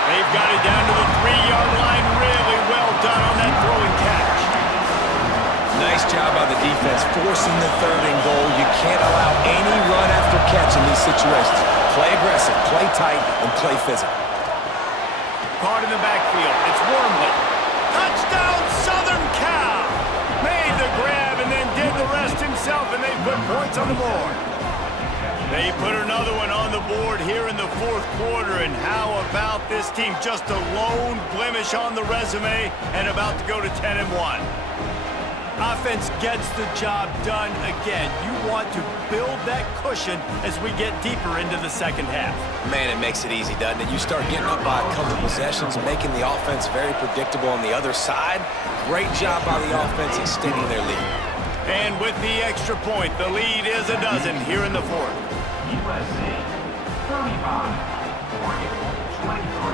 They've got it down to the 3-yard line. Really well done on that throw and catch. Nice job by the defense, forcing the 3rd and goal. You can't allow any run after catch in these situations. Play aggressive, play tight, and play physical. Caught in the backfield. It's Wormley. Touchdown, Southern Cal! Made the grab and then did the rest himself, and they put points on the board. They put another one on the board here in the fourth quarter, and how about this team? Just a lone blemish on the resume and about to go to 10-1. Offense gets the job done again. You want to build that cushion as we get deeper into the second half. Man, it makes it easy, doesn't it? You start getting up by a couple possessions, making the offense very predictable on the other side. Great job by the offense extending their lead. And with the extra point, the lead is a dozen here in the fourth. USC 35, Oregon 23.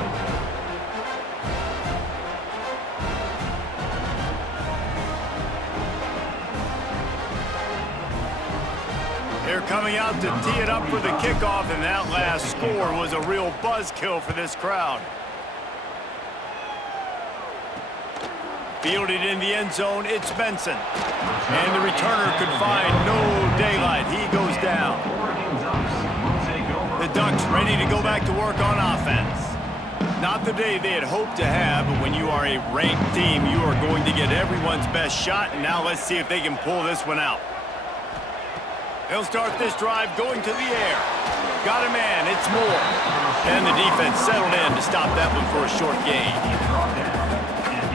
They're coming out to tee it up for the kickoff, and that last score was a real buzzkill for this crowd. Fielded in the end zone, it's Benson. And the returner could find no daylight. He goes down. The Ducks ready to go back to work on offense. Not the day they had hoped to have, but when you are a ranked team, you are going to get everyone's best shot, and now let's see if they can pull this one out. They'll start this drive going to the air. Got a man, it's Moore. And the defense settled in to stop that one for a short gain.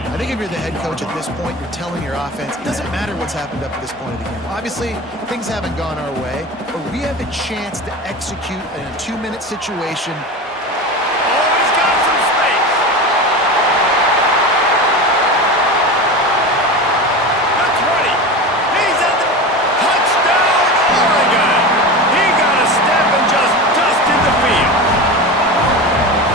I think if you're the head coach at this point, you're telling your offense, it doesn't matter what's happened up to this point of the game. Obviously, things haven't gone our way, but we have a chance to execute in a 2-minute situation. Oh, he's got some space. The 20. He's at the touchdown, Oregon. He got a step and just dusted the field.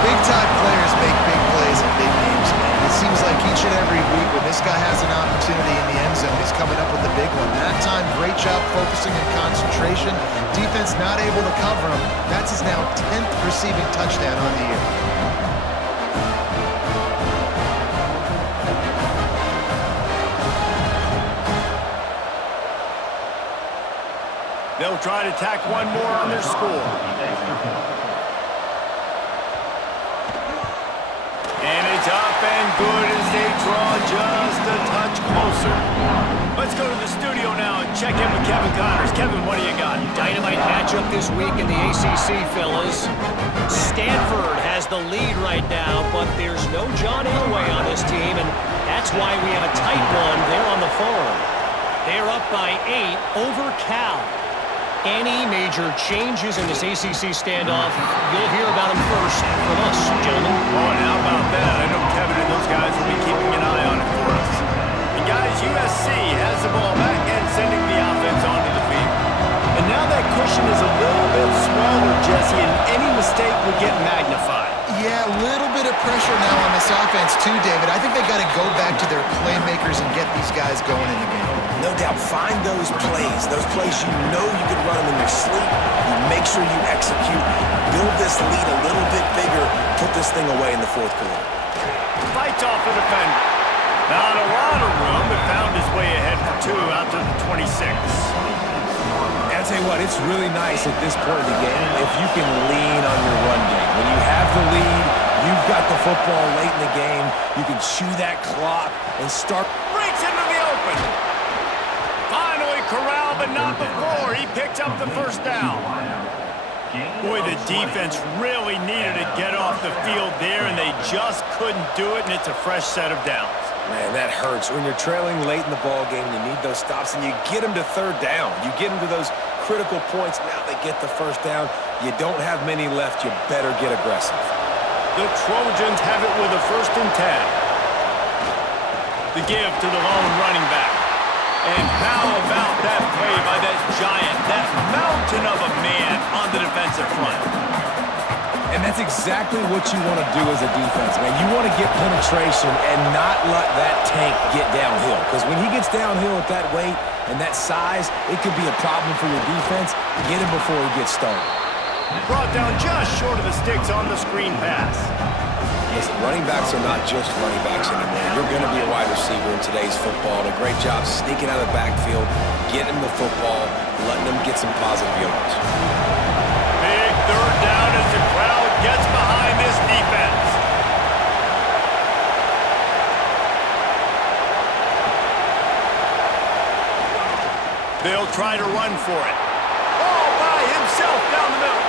Big-time players make big plays in big games, man. It seems like each and every week when this guy has an opportunity in the end zone, he's coming up with the big one. That time, great job focusing and concentration. Defense not able to cover him. That's his now 10th receiving touchdown on the year. They'll try to tack one more on their score. And it's up and good as they draw just a touch closer. Let's go to the studio now and check in with Kevin Connors. Kevin, what do you got? Dynamite matchup this week in the ACC, fellas. Stanford has the lead right now, but there's no John Elway on this team, and that's why we have a tight one there on the phone. They're up by 8 over Cal. Any major changes in this ACC standoff, you'll hear about them first from us, gentlemen. Oh, and how about that? I know Kevin and those guys will be keeping an eye on it for us. And guys, USC has the ball back and sending the offense onto the field. And now that cushion is a little bit smaller, Jesse, and any mistake would get magnified. Yeah, a little bit of pressure now on this offense too, David. I think they got to go back to their playmakers and get these guys going in the game. No doubt, find those plays you know you can run them in your sleep. You make sure you execute, build this lead a little bit bigger, put this thing away in the fourth quarter. Fights off the defender. Not a lot of room, but found his way ahead for 2 out to the 26. I'll tell you what, it's really nice at this point in the game if you can lean on your run game. When you have the lead, you've got the football late in the game, you can chew that clock and start. Breaks into the open. Finally corralled, but not before. He picked up the first down. Boy, the defense really needed to get off the field there, and they just couldn't do it, and it's a fresh set of downs. Man, that hurts. When you're trailing late in the ball game, you need those stops, and you get them to third down. You get them to those critical points. Now they get the first down. You don't have many left. You better get aggressive. The Trojans have it with a 1st and 10. The give to the lone running back. And how about that play by that giant, that mountain of a man on the defensive front? And that's exactly what you want to do as a defense, man. You want to get penetration and not let that tank get downhill. Because when he gets downhill at that weight and that size, it could be a problem for your defense. Get him before he gets started. Brought down just short of the sticks on the screen pass. Listen, running backs are not just running backs anymore. You're going to be a wide receiver in today's football. And a great job sneaking out of the backfield, getting the football, letting them get some positive yards. Big 3rd down as the crowd gets behind this defense. They'll try to run for it. All by himself down the middle.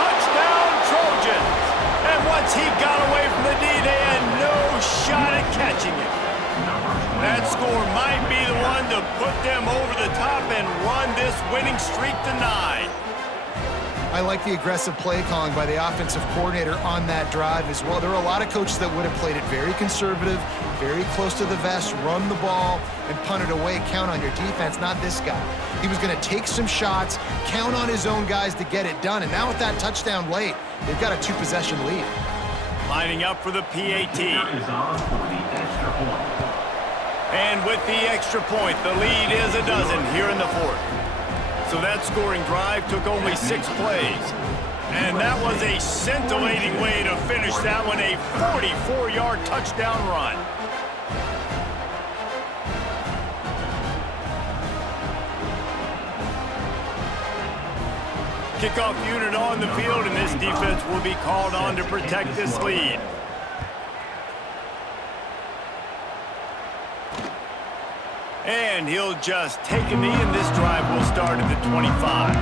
Touchdown, Trojans. And once he got away from the D, they had no shot at catching him. That score might be the one to put them over the top and run this winning streak to 9. I like the aggressive play calling by the offensive coordinator on that drive as well. There are a lot of coaches that would have played it very conservative, very close to the vest, run the ball, and punt it away. Count on your defense, not this guy. He was going to take some shots, count on his own guys to get it done. And now with that touchdown late, they've got a 2-possession lead. Lining up for the PAT. And with the extra point, the lead is a dozen here in the 4th. So that scoring drive took only 6 plays. And that was a scintillating way to finish that one, a 44-yard touchdown run. Kickoff unit on the field, and this defense will be called on to protect this lead. And he'll just take a knee, and this drive will start at the 25.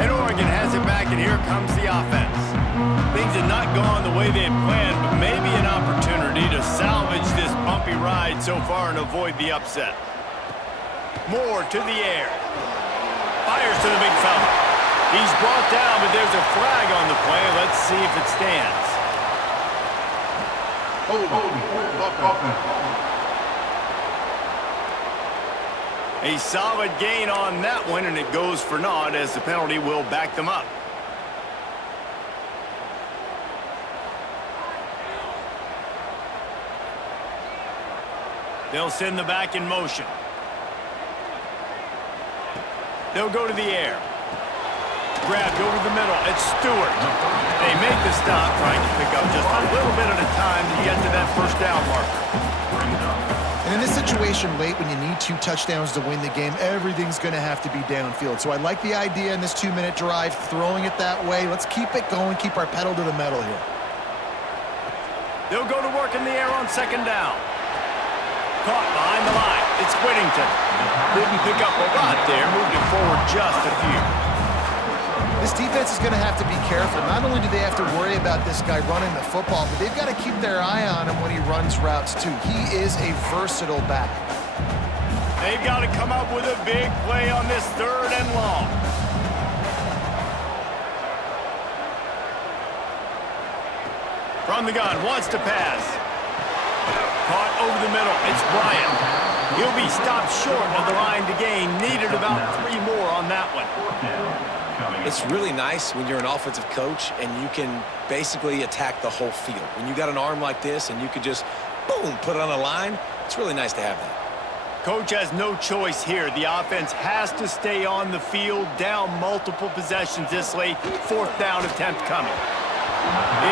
And Oregon has it back, and here comes the offense. Things had not gone the way they had planned, but maybe an opportunity to salvage this bumpy ride so far and avoid the upset. Moore to the air. Fires to the big fella. He's brought down, but there's a flag on the play. Let's see if it stands. Offense. A solid gain on that one, and it goes for naught as the penalty will back them up. They'll send the back in motion. They'll go to the air. Grabbed over the middle. It's Stewart. They make the stop, trying to pick up just a little bit at a time to get to that first down marker. And in this situation late, when you need 2 touchdowns to win the game, everything's going to have to be downfield. So I like the idea in this 2-minute drive, throwing it that way. Let's keep it going, keep our pedal to the metal here. They'll go to work in the air on second down. Caught behind the line. It's Whittington. Didn't pick up a lot there, moved it forward just a few. This defense is going to have to be careful. Not only do they have to worry about this guy running the football, but they've got to keep their eye on him when he runs routes too. He is a versatile back. They've got to come up with a big play on this 3rd and long. From the gun, wants to pass. Caught over the middle. It's Bryant. He'll be stopped short of the line to gain. Needed about 3 more on that one. It's really nice when you're an offensive coach and you can basically attack the whole field. When you got an arm like this and you could just, boom, put it on a line, it's really nice to have that. Coach has no choice here. The offense has to stay on the field, down multiple possessions this late. 4th down attempt coming.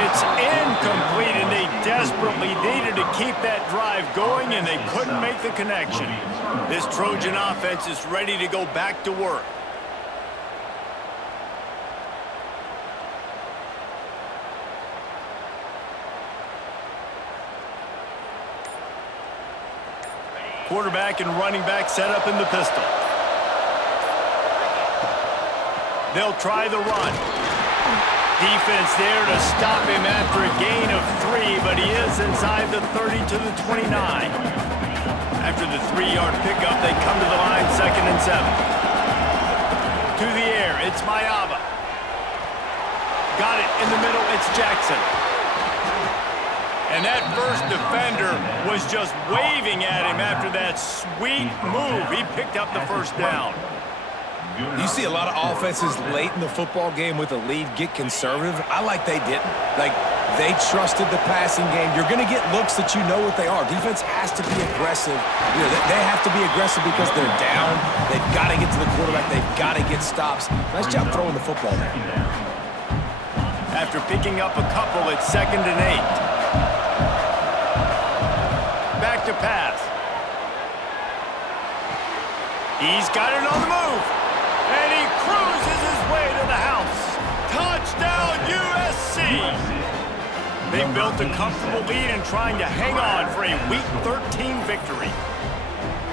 It's incomplete, and they desperately needed to keep that drive going, and they couldn't make the connection. This Trojan offense is ready to go back to work. Quarterback and running back set up in the pistol. They'll try the run. Defense there to stop him after a gain of 3, but he is inside the 30 to the 29. After the 3-yard pickup, they come to the line, 2nd and 7. To the air, it's Mayava. Got it in the middle, it's Jackson. And that first defender was just waving at him after that sweet move. He picked up the first down. You see a lot of offenses late in the football game with a lead get conservative. I like they didn't. Like, they trusted the passing game. You're going to get looks that you know what they are. Defense has to be aggressive. You know, they have to be aggressive because they're down. They've got to get to the quarterback. They've got to get stops. Nice job throwing the football there. After picking up a couple, it's 2nd and 8. Back to pass. He's got it on the move. And he cruises his way to the house. Touchdown, USC! They built a comfortable lead and trying to hang on for a Week 13 victory.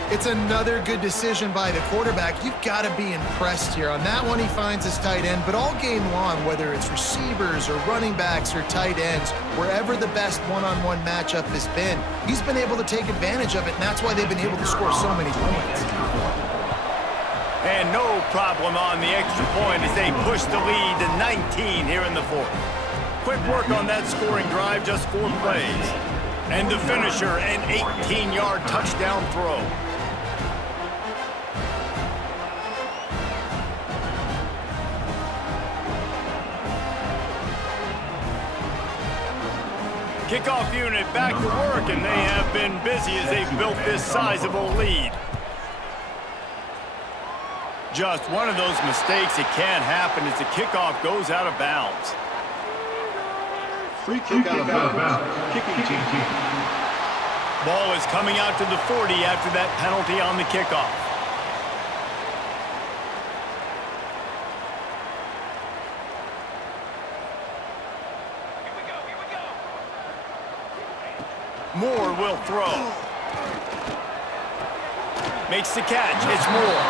It's another good decision by the quarterback. You've got to be impressed here. On that one, he finds his tight end, but all game long, whether it's receivers or running backs or tight ends, wherever the best one-on-one matchup has been, he's been able to take advantage of it, and that's why they've been able to score so many points. And no problem on the extra point as they push the lead to 19 here in the 4th. Quick work on that scoring drive, just 4 plays. And the finisher, an 18-yard touchdown throw. Kickoff unit back to work, and they have been busy as they've built this sizable lead. Just one of those mistakes that can happen as the kickoff goes out of bounds. Free kick out of bounds. Kicking team. Ball is coming out to the 40 after that penalty on the kickoff. Moore will throw. Makes the catch. It's Moore.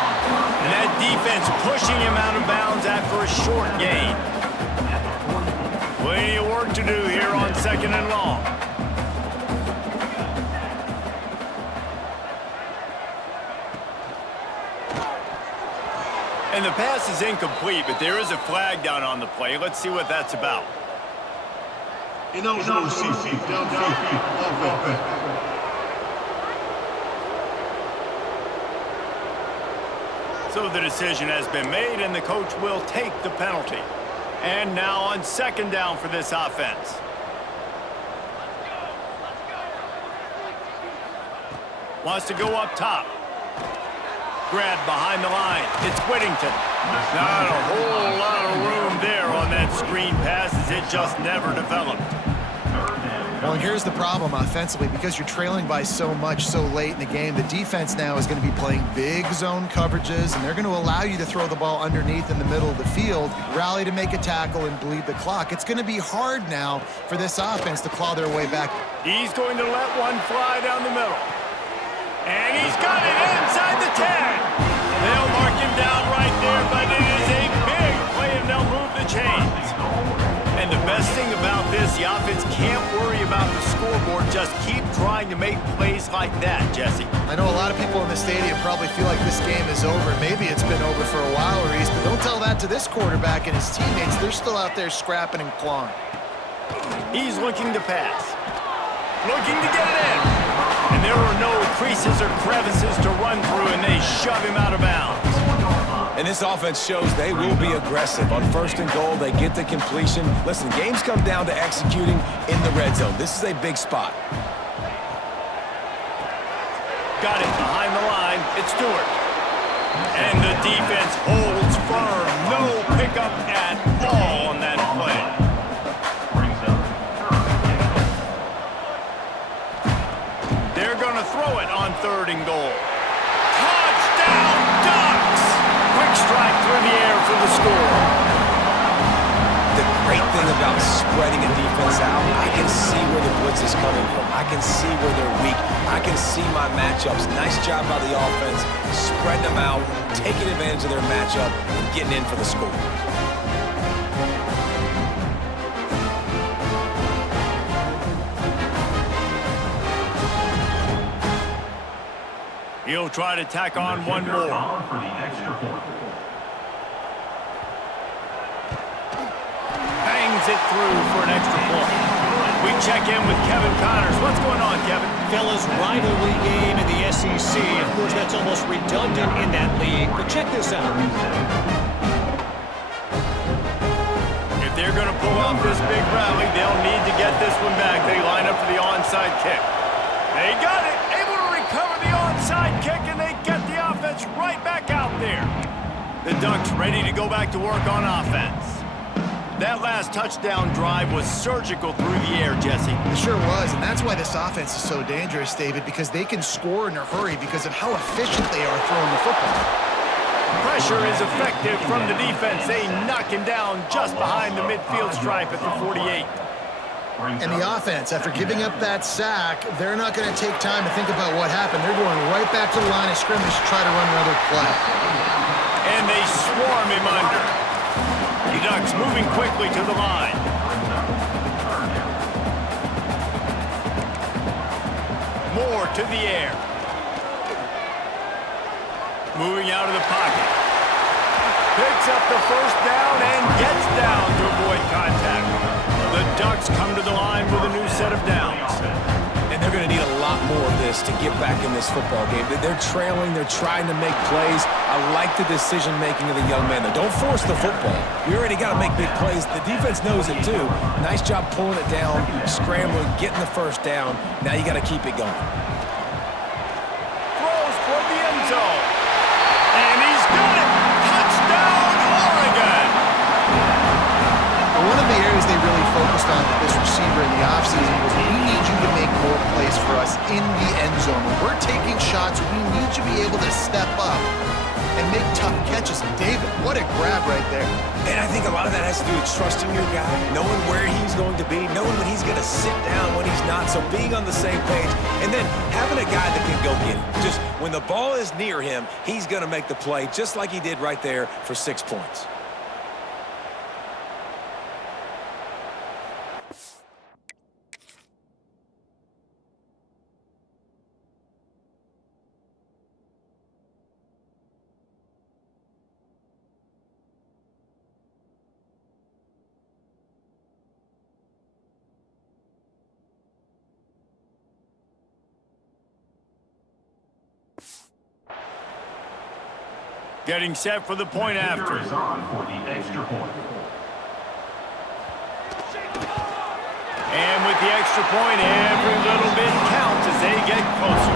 And that defense pushing him out of bounds after a short gain. Plenty of work to do here on 2nd and long. And the pass is incomplete, but there is a flag down on the play. Let's see what that's about. Ineligible CC. Downfield. Offense. So the decision has been made, and the coach will take the penalty. And now on 2nd down for this offense. Wants to go up top. Grab behind the line. It's Whittington. Not a whole lot of room there on that screen pass as it just never developed. Well, and here's the problem offensively. Because you're trailing by so much so late in the game, the defense now is going to be playing big zone coverages, and they're going to allow you to throw the ball underneath in the middle of the field, rally to make a tackle, and bleed the clock. It's going to be hard now for this offense to claw their way back. He's going to let one fly down the middle. And he's got it inside the 10. They'll mark him down right there, but it is a big play, and they'll move the chains. And the best thing about this, the offense can't worry about the scoreboard. Just keep trying to make plays like that, Jesse. I know a lot of people in the stadium probably feel like this game is over. Maybe it's been over for a while, Reese, but don't tell that to this quarterback and his teammates. They're still out there scrapping and clawing. He's looking to pass. Looking to get it in. And there were no creases or crevices to run through, and they shove him out of bounds. And this offense shows they will be aggressive. On 1st and goal, they get the completion. Listen, games come down to executing in the red zone. This is a big spot. Got it behind the line. It's Stewart. And the defense holds firm. No pickup at all on that play. They're going to throw it on 3rd and goal. Touchdown, Ducks! Quick strike through the air for the score. The great thing about spreading a defense out, I can see where the blitz is coming from. I can see where they're weak. I can see my matchups. Nice job by the offense, spreading them out, taking advantage of their matchup, and getting in for the score. He'll try to tack on one more. For the extra point. Bangs it through for an extra point. We check in with Kevin Connors. What's going on, Kevin? Fellas, rivalry game in the SEC. Of course, that's almost redundant in that league, but check this out. If they're going to pull off this big rally, they'll need to get this one back. They line up for the onside kick. They got it. Able to recover the onside kick, and they get the offense right back out there. The Ducks ready to go back to work on offense. That last touchdown drive was surgical through the air, Jesse. It sure was, and that's why this offense is so dangerous, David, because they can score in a hurry because of how efficient they are throwing the football. Pressure is effective from the defense. They knock him down just behind the midfield stripe at the 48. And the offense, after giving up that sack, they're not going to take time to think about what happened. They're going right back to the line of scrimmage to try to run another play. And they swarm him under. The Ducks moving quickly to the line. Moore to the air. Moving out of the pocket. Picks up the first down and gets down to avoid contact. The Ducks come to the line with a new set of downs. And they're going to need a lot more of this to get back in this football game. They're trailing. They're trying to make plays. I like the decision-making of the young men. Don't force the football. You already got to make big plays. The defense knows it, too. Nice job pulling it down, scrambling, getting the first down. Now you got to keep it going. Throws toward the end zone. And he's got it. Touchdown, Oregon. One of the areas they really focused on with this receiver in the offseason was we need you to make more plays for us in the end zone. When we're taking shots, we need you to be able to step up and make tough catches. And David, what a grab right there. And I think a lot of that has to do with trusting your guy, knowing where he's going to be, knowing when he's going to sit down, when he's not, so being on the same page, and then having a guy that can go get it. Just when the ball is near him, he's going to make the play just like he did right there for 6 points. Getting set for the point after. Is on for the extra point. And with the extra point, every little bit counts as they get closer.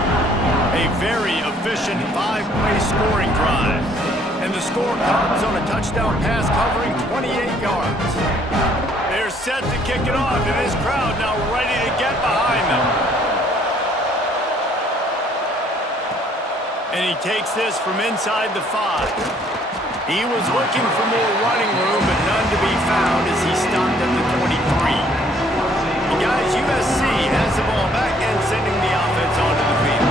A very efficient 5-play scoring drive. And the score comes on a touchdown pass covering 28 yards. They're set to kick it off, and this crowd now ready to get behind them. And he takes this from inside the 5. He was looking for more running room, but none to be found as he stopped at the 23. And guys, USC has the ball back and sending the offense onto the field.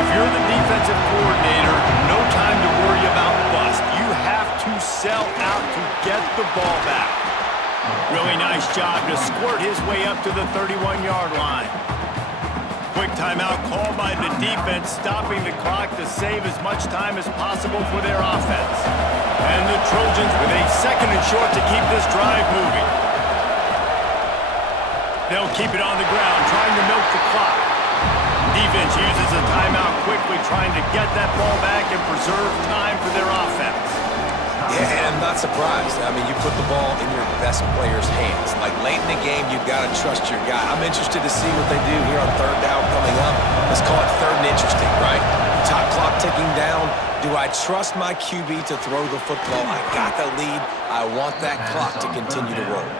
If you're the defensive coordinator, no time to worry about bust. You have to sell out to get the ball back. Really nice job to squirt his way up to the 31-yard line. Quick timeout called by the defense, stopping the clock to save as much time as possible for their offense. And the Trojans with a 2nd and short to keep this drive moving. They'll keep it on the ground, trying to milk the clock. Defense uses a timeout quickly, trying to get that ball back and preserve time for their offense. Yeah, and I'm not surprised. I mean, you put the ball in your best player's hands. Like, late in the game, you've got to trust your guy. I'm interested to see what they do here on 3rd down coming up. Let's call it 3rd and interesting, right? Top clock ticking down. Do I trust my QB to throw the football? I got the lead. I want that clock to continue to roll.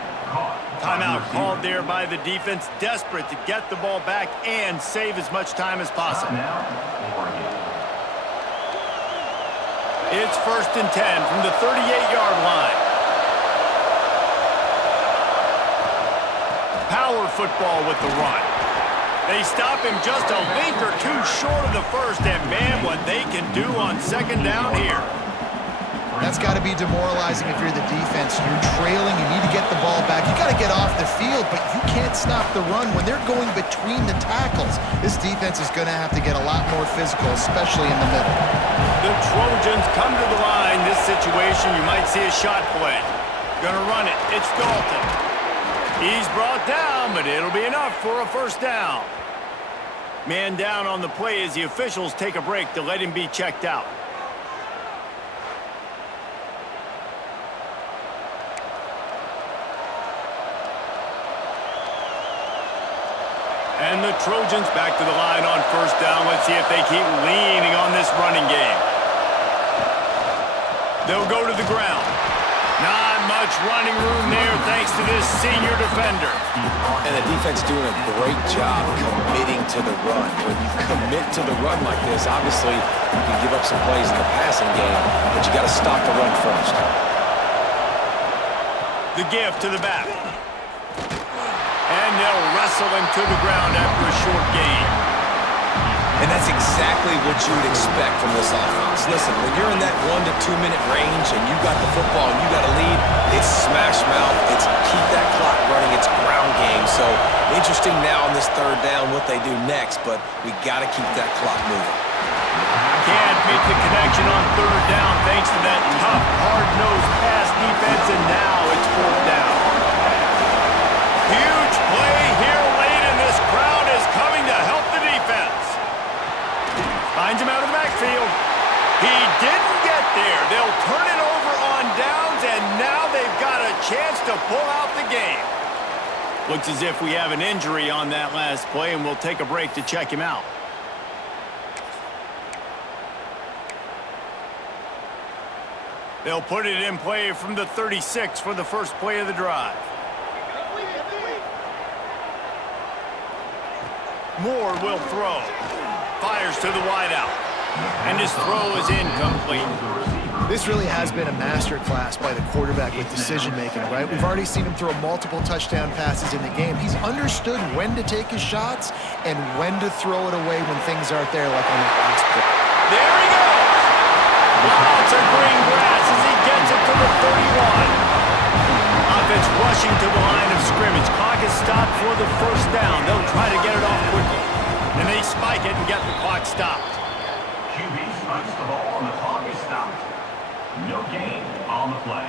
Timeout called there by the defense, desperate to get the ball back and save as much time as possible. It's 1st and 10 from the 38-yard line. Power football with the run. They stop him just a link or two short of the first, and man, what they can do on 2nd down here. That's got to be demoralizing if you're the defense. You're trailing. You need to get the ball back. You got to get off the field, but you can't stop the run when they're going between the tackles. This defense is going to have to get a lot more physical, especially in the middle. The Trojans come to the line. This situation, you might see a shot play. Gonna run it. It's Dalton. He's brought down, but it'll be enough for a 1st down. Man down on the play as the officials take a break to let him be checked out. And the Trojans back to the line on 1st down. Let's see if they keep leaning on this running game. They'll go to the ground. Not much running room there thanks to this senior defender. And the defense doing a great job committing to the run. When you commit to the run like this, obviously you can give up some plays in the passing game, but you got to stop the run first. The give to the back. And they'll wrestle him to the ground after a short gain. And that's exactly what you would expect from this offense. Listen, when you're in that 1 to 2 minute range and you got the football and you got a lead, it's smash mouth, it's keep that clock running, it's ground game. So interesting now on this 3rd down what they do next, but we got to keep that clock moving. Can't make the connection on 3rd down thanks to that tough, hard-nosed pass defense, and now it's 4th down. Huge play here late, and this crowd is coming to help the defense. Finds him out of the backfield. He didn't get there. They'll turn it over on downs, and now they've got a chance to pull out the game. Looks as if we have an injury on that last play, and we'll take a break to check him out. They'll put it in play from the 36 for the first play of the drive. Moore will throw. Fires to the wideout. And his throw is incomplete. This really has been a masterclass by the quarterback with decision-making, right? We've already seen him throw multiple touchdown passes in the game. He's understood when to take his shots and when to throw it away when things aren't there, like on that last play. There he goes! Lots of green grass as he gets it to the 31. Offense rushing to the line of scrimmage. Clock is stopped for the 1st down. They'll try to get it off quickly. And they spike it and get the clock stopped. QB spikes the ball and the clock is stopped. No gain on the play.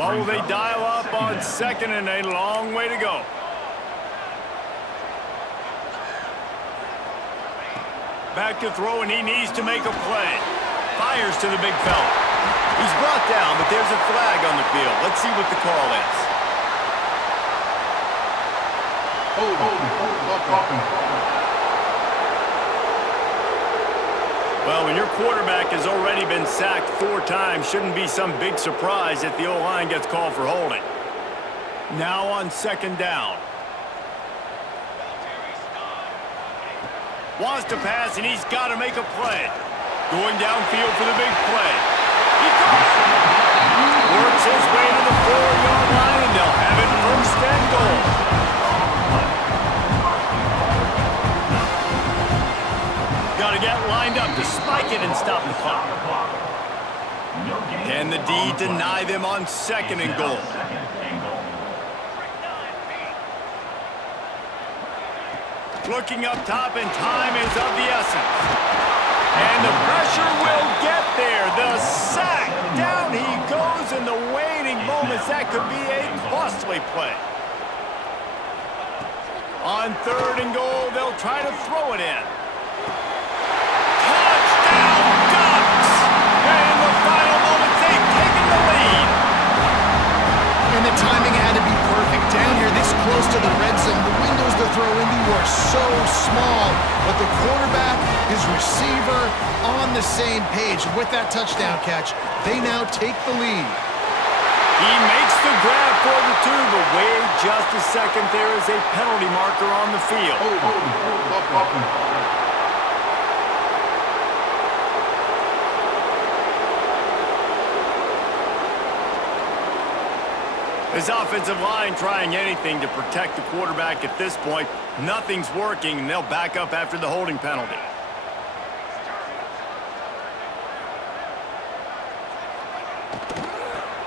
What will they dial up on 2nd and a long way to go? Back to throw, and he needs to make a play. Fires to the big fella. He's brought down, but there's a flag on the field. Let's see what the call is. Well, when your quarterback has already been sacked 4 times, shouldn't be some big surprise if the O-line gets called for holding. Now on 2nd down. Wants to pass, and he's got to make a play. Going downfield for the big play. He got it. Works his way to the 4-yard line, and they'll have it 1st and goal. Got to get lined up to spike it and stop the clock. Can the D deny them on 2nd and goal? Looking up top, and time is of the essence. And the pressure will get there. The sack. Down he goes in the waning moments. That could be a costly play. On 3rd and goal, they'll try to throw it in. Touchdown, Ducks! And in the final moments, they've taken the lead. And the timing had to be perfect. Down here, this close to the red zone, the windows to throw into are so small. But the quarterback, his receiver, on the same page. And with that touchdown catch, they now take the lead. He makes the grab for the 2, but wait just a second. There is a penalty marker on the field. His offensive line trying anything to protect the quarterback at this point. Nothing's working, and they'll back up after the holding penalty.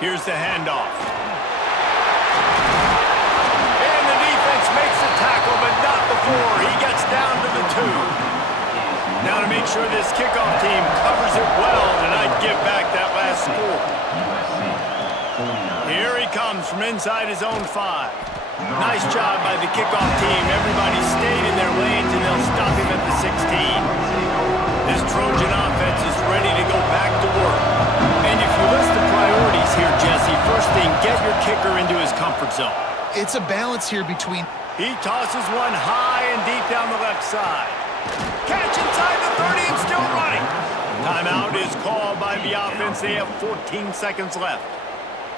Here's the handoff. And the defense makes the tackle, but not before he gets down to the 2. Now to make sure this kickoff team covers it well, and I'd give back that last score. Here he comes from inside his own 5. Nice job by the kickoff team. Everybody stayed in their lanes, and they'll stop him at the 16. This Trojan offense is ready to go back to work. And if you list the priorities here, Jesse, first thing, get your kicker into his comfort zone. It's a balance here between... He tosses one high and deep down the left side. Catch inside the 30 and still running. Timeout is called by the offense. They have 14 seconds left.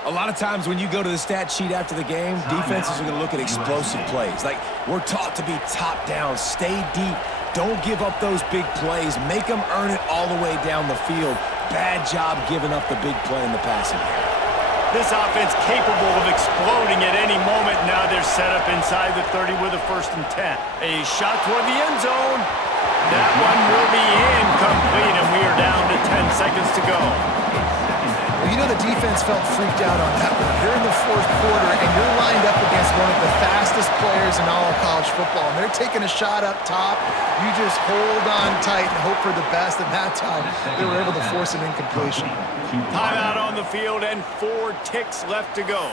A lot of times when you go to the stat sheet after the game, defenses are going to look at explosive plays. Like, we're taught to be top down, stay deep, don't give up those big plays, make them earn it all the way down the field. Bad job giving up the big play in the passing game. This offense capable of exploding at any moment. Now they're set up inside the 30 with a 1st and 10. A shot toward the end zone. That one will be incomplete, and we are down to 10 seconds to go. Well, you know the defense felt freaked out on that one. You're in the 4th quarter, and you're lined up against one of the fastest players in all of college football, and they're taking a shot up top. You just hold on tight and hope for the best, and that time they were able to force an incompletion. Timeout on the field, and 4 ticks left to go.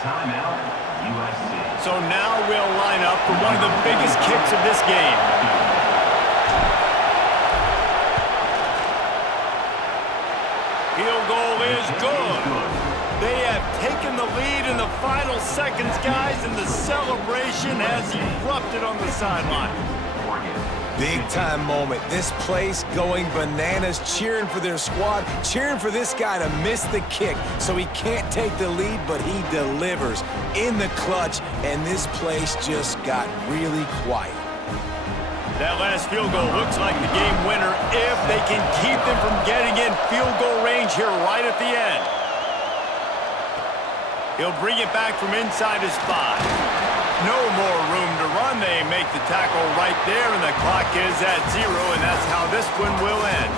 Timeout, USC. So now we'll line up for one of the biggest kicks of this game. Field goal is good. They have taken the lead in the final seconds, guys, and the celebration has erupted on the sideline. Big-time moment. This place going bananas, cheering for their squad, cheering for this guy to miss the kick so he can't take the lead, but he delivers in the clutch, and this place just got really quiet. That last field goal looks like the game winner if they can keep them from getting in field goal range here right at the end. He'll bring it back from inside his 5. No more room to run. They make the tackle right there, and the clock is at 0, and that's how this one will end.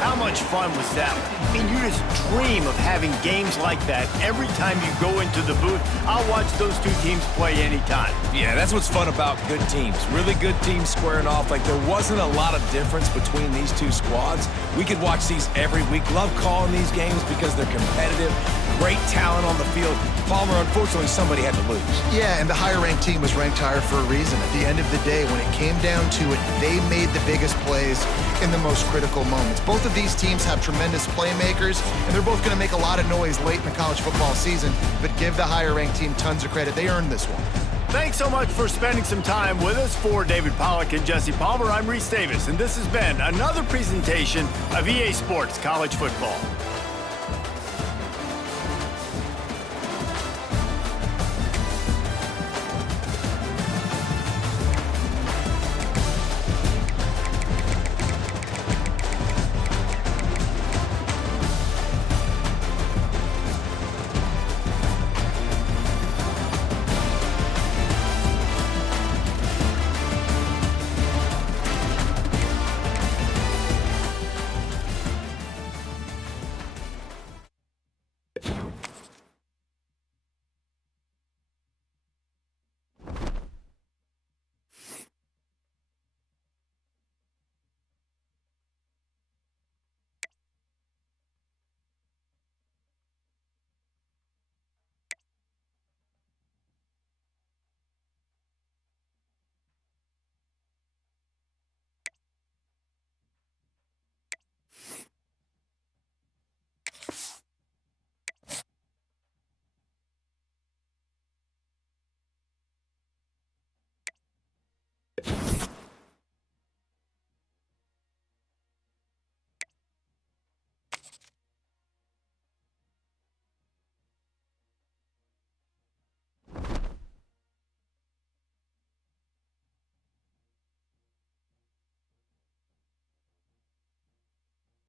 How much fun was that? I mean, you just dream of having games like that every time you go into the booth. I'll watch those 2 teams play anytime. Yeah, that's what's fun about good teams. Really good teams squaring off. Like, there wasn't a lot of difference between these 2 squads. We could watch these every week. Love calling these games because they're competitive. Great talent on the field. Palmer, unfortunately, somebody had to lose. Yeah, and the higher-ranked team was ranked higher for a reason. At the end of the day, when it came down to it, they made the biggest plays in the most critical moments. Both of these teams have tremendous playmakers, and they're both going to make a lot of noise late in the college football season, but give the higher-ranked team tons of credit. They earned this one. Thanks so much for spending some time with us. For David Pollack and Jesse Palmer, I'm Reese Davis, and this has been another presentation of EA Sports College Football.